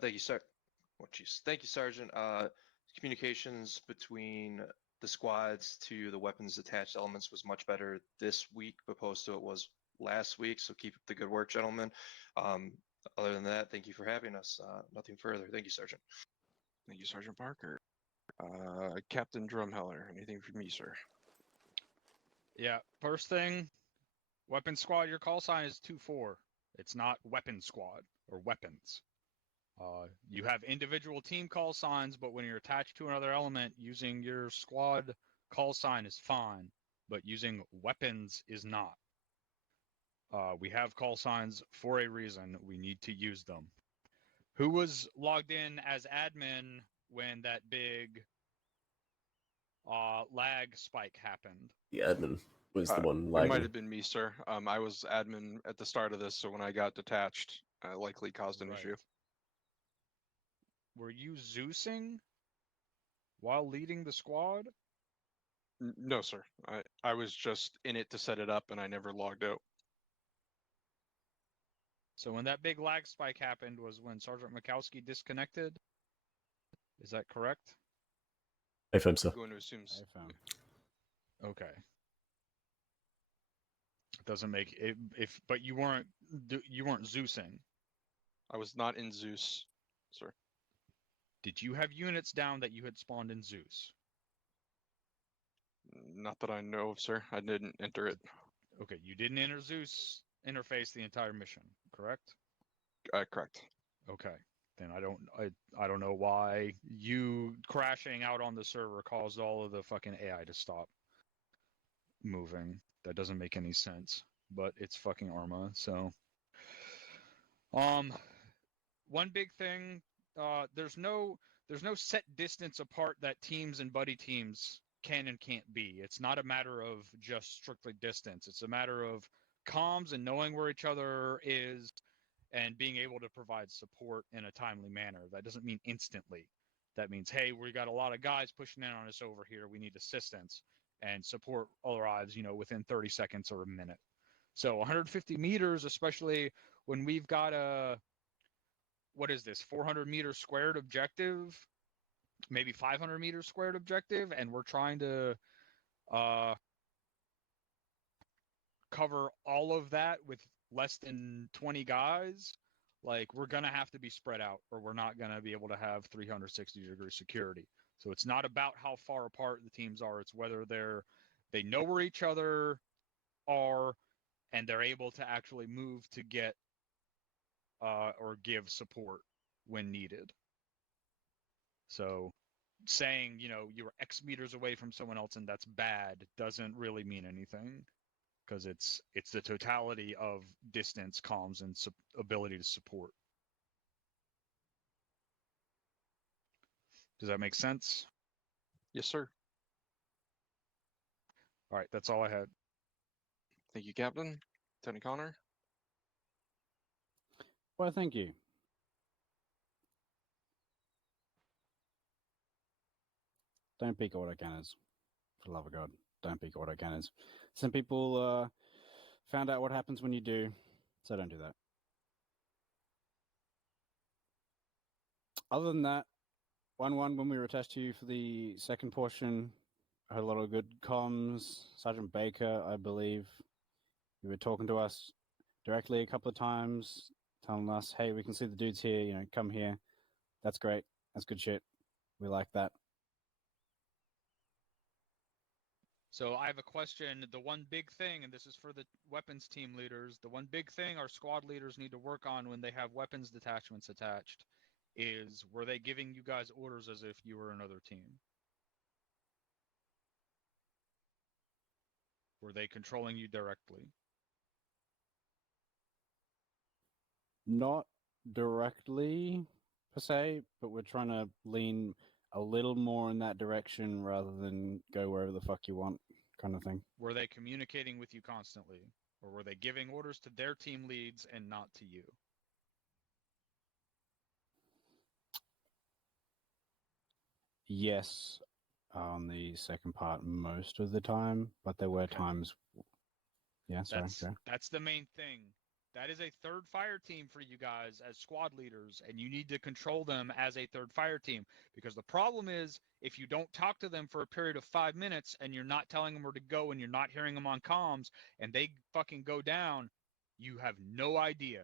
Thank you, sir. Oh, geez. Thank you, Sergeant. Communications between the squads to the weapons attached elements was much better this week opposed to it was last week. So keep up the good work, gentlemen. Other than that, thank you for having us. Nothing further. Thank you, Sergeant. Thank you, Sergeant Parker. Captain Drumheller, anything from you, sir? Yeah, first thing, weapon squad, your call sign is 2-4. It's not weapon squad or weapons. You have individual team call signs, but when you're attached to another element, using your squad call sign is fine, but using weapons is not. We have call signs for a reason. We need to use them. Who was logged in as admin when that big lag spike happened? The admin was the one It lagging. might have been me, sir. I was admin at the start of this, so when I got detached, I likely caused an issue. Were you Zeusing while leading the squad? No, sir. I was just in it to set it up, and I never logged out. So when that big lag spike happened was when Sergeant Mikowski disconnected? Is that correct? AFM, sir. I'm going to assume so. Okay. It doesn't make it but you weren't Zeusing. I was not in Zeus, sir. Did you have units down that you had spawned in Zeus? Not that I know of, sir. I didn't enter it. Okay, you didn't enter Zeus interface the entire mission, correct? Correct. Okay. Then I don't know why you crashing out on the server caused all of the fucking AI to stop moving. That doesn't make any sense. But it's fucking Arma, so one big thing, there's no set distance apart that teams and buddy teams can and can't be. It's not a matter of just strictly distance. It's a matter of comms and knowing where each other is and being able to provide support in a timely manner. That doesn't mean instantly. That means, hey, we got a lot of guys pushing in on us over here. We need assistance, and support arrives, within 30 seconds or a minute. So 150 meters, especially when we've got a, 400 meters squared objective, maybe 500 meters squared objective, and we're trying to cover all of that with less than 20 guys, like we're going to have to be spread out or we're not going to be able to have 360-degree security. So it's not about how far apart the teams are. It's whether they know where each other are and they're able to actually move to get or give support when needed. So saying, you were X meters away from someone else and that's bad doesn't really mean anything, because it's the totality of distance, comms, and ability to support. Does that make sense? Yes, sir. All right, that's all I had. Thank you, Captain. Lieutenant Connor. Well, thank you. Don't peek autocannons. For the love of God, don't peek autocannons. Some people found out what happens when you do, so don't do that. Other than that, 1-1 when we were attached to you for the second portion, I had a lot of good comms. Sergeant Baker, I believe, you were talking to us directly a couple of times, telling us, hey, we can see the dudes here, you know, come here. That's great. That's good shit. We like that. So I have a question. The one big thing, and this is for the weapons team leaders, the one big thing our squad leaders need to work on when they have weapons detachments attached is, were they giving you guys orders as if you were another team? Were they controlling you directly? Not directly, per se, but we're trying to lean a little more in that direction rather than go wherever the fuck you want kind of thing. Were they communicating with you constantly? Or were they giving orders to their team leads and not to you? Yes, on the second part most of the time, but there were times. Yeah, sorry. That's the main thing. That is a third fire team for you guys as squad leaders, and you need to control them as a third fire team. Because the problem is, if you don't talk to them for a period of 5 minutes and you're not telling them where to go and you're not hearing them on comms and they fucking go down, you have no idea.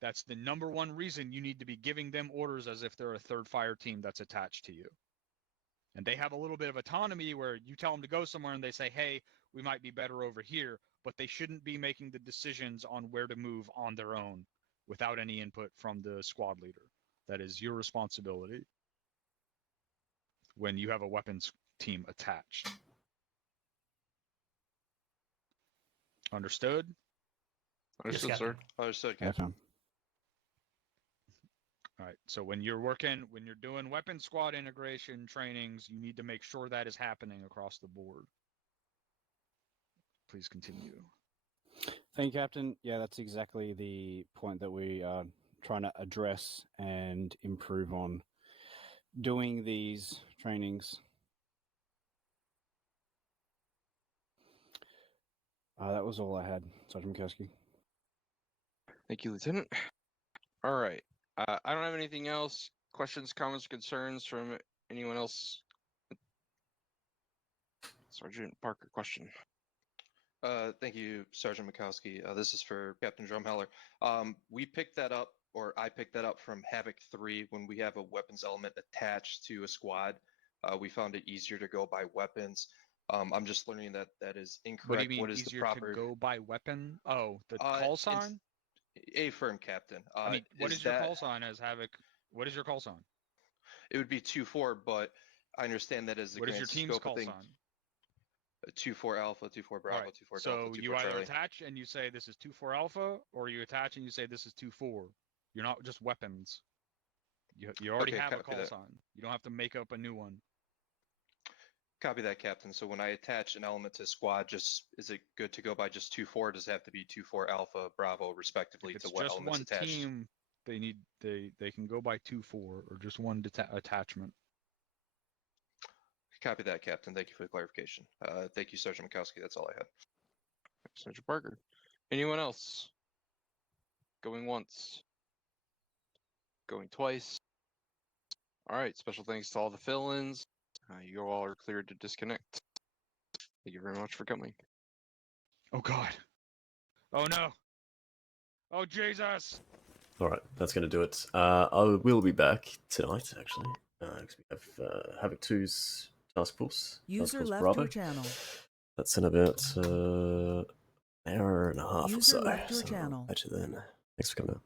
That's the number one reason you need to be giving them orders as if they're a third fire team that's attached to you. And they have a little bit of autonomy where you tell them to go somewhere and they say, hey, we might be better over here, but they shouldn't be making the decisions on where to move on their own without any input from the squad leader. That is your responsibility when you have a weapons team attached. Understood? Understood, Yes, sir. Captain. Understood, Yeah, Captain. fam. All right. So when you're doing weapon squad integration trainings, you need to make sure that is happening across the board. Please continue. Thank you, Captain. Yeah, that's exactly the point that we are trying to address and improve on doing these trainings. That was all I had, Sergeant Mikowski. Thank you, Lieutenant. All right. I don't have anything else. Questions, comments, concerns from anyone else? Sergeant Parker, question. Thank you, Sergeant Mikowski. This is for Captain Drumheller. We picked that up, or I picked that up from Havoc 3 when we have a weapons element attached to a squad. We found it easier to go by weapons. I'm just learning that that is incorrect. What do you mean What is easier the proper to go by weapon? Oh, the call sign? Affirm, Captain. I mean, what is your call sign as Havoc? What is your call sign? It would be 2-4, but I understand that as the What is grand your team's scope call of things. sign? 2-4 Alpha, 2-4 Bravo, Right. 2-4 So Delta, 2-4 you either Charlie. attach and you say this is 2-4 Alpha, or you attach and you say this is 2-4. You're not just weapons. You already Okay, have a copy call that. sign. You don't have to make up a new one. Copy that, Captain. So when I attach an element to squad, just is it good to go by just 2-4? Does it have to be 2-4 Alpha, Bravo, respectively, If to it's what just elements one attached? team, they can go by 2-4 or just one attachment. Copy that, Captain. Thank you for the clarification. Thank you, Sergeant Mikowski. That's all I had. Sergeant Parker. Anyone else? Going once. Going twice. All right. Special thanks to all the fill-ins. You all are cleared to disconnect. Thank you very much for coming. Oh, God. Oh, no. Oh, Jesus. All right, that's going to do it. I will be back tonight, actually. 'Cause we have Havoc 2's Task Force. User Task Force left Bravo. your channel. That's in about an hour and a half or User so. left your So channel. I'll catch you then. Thanks for coming out.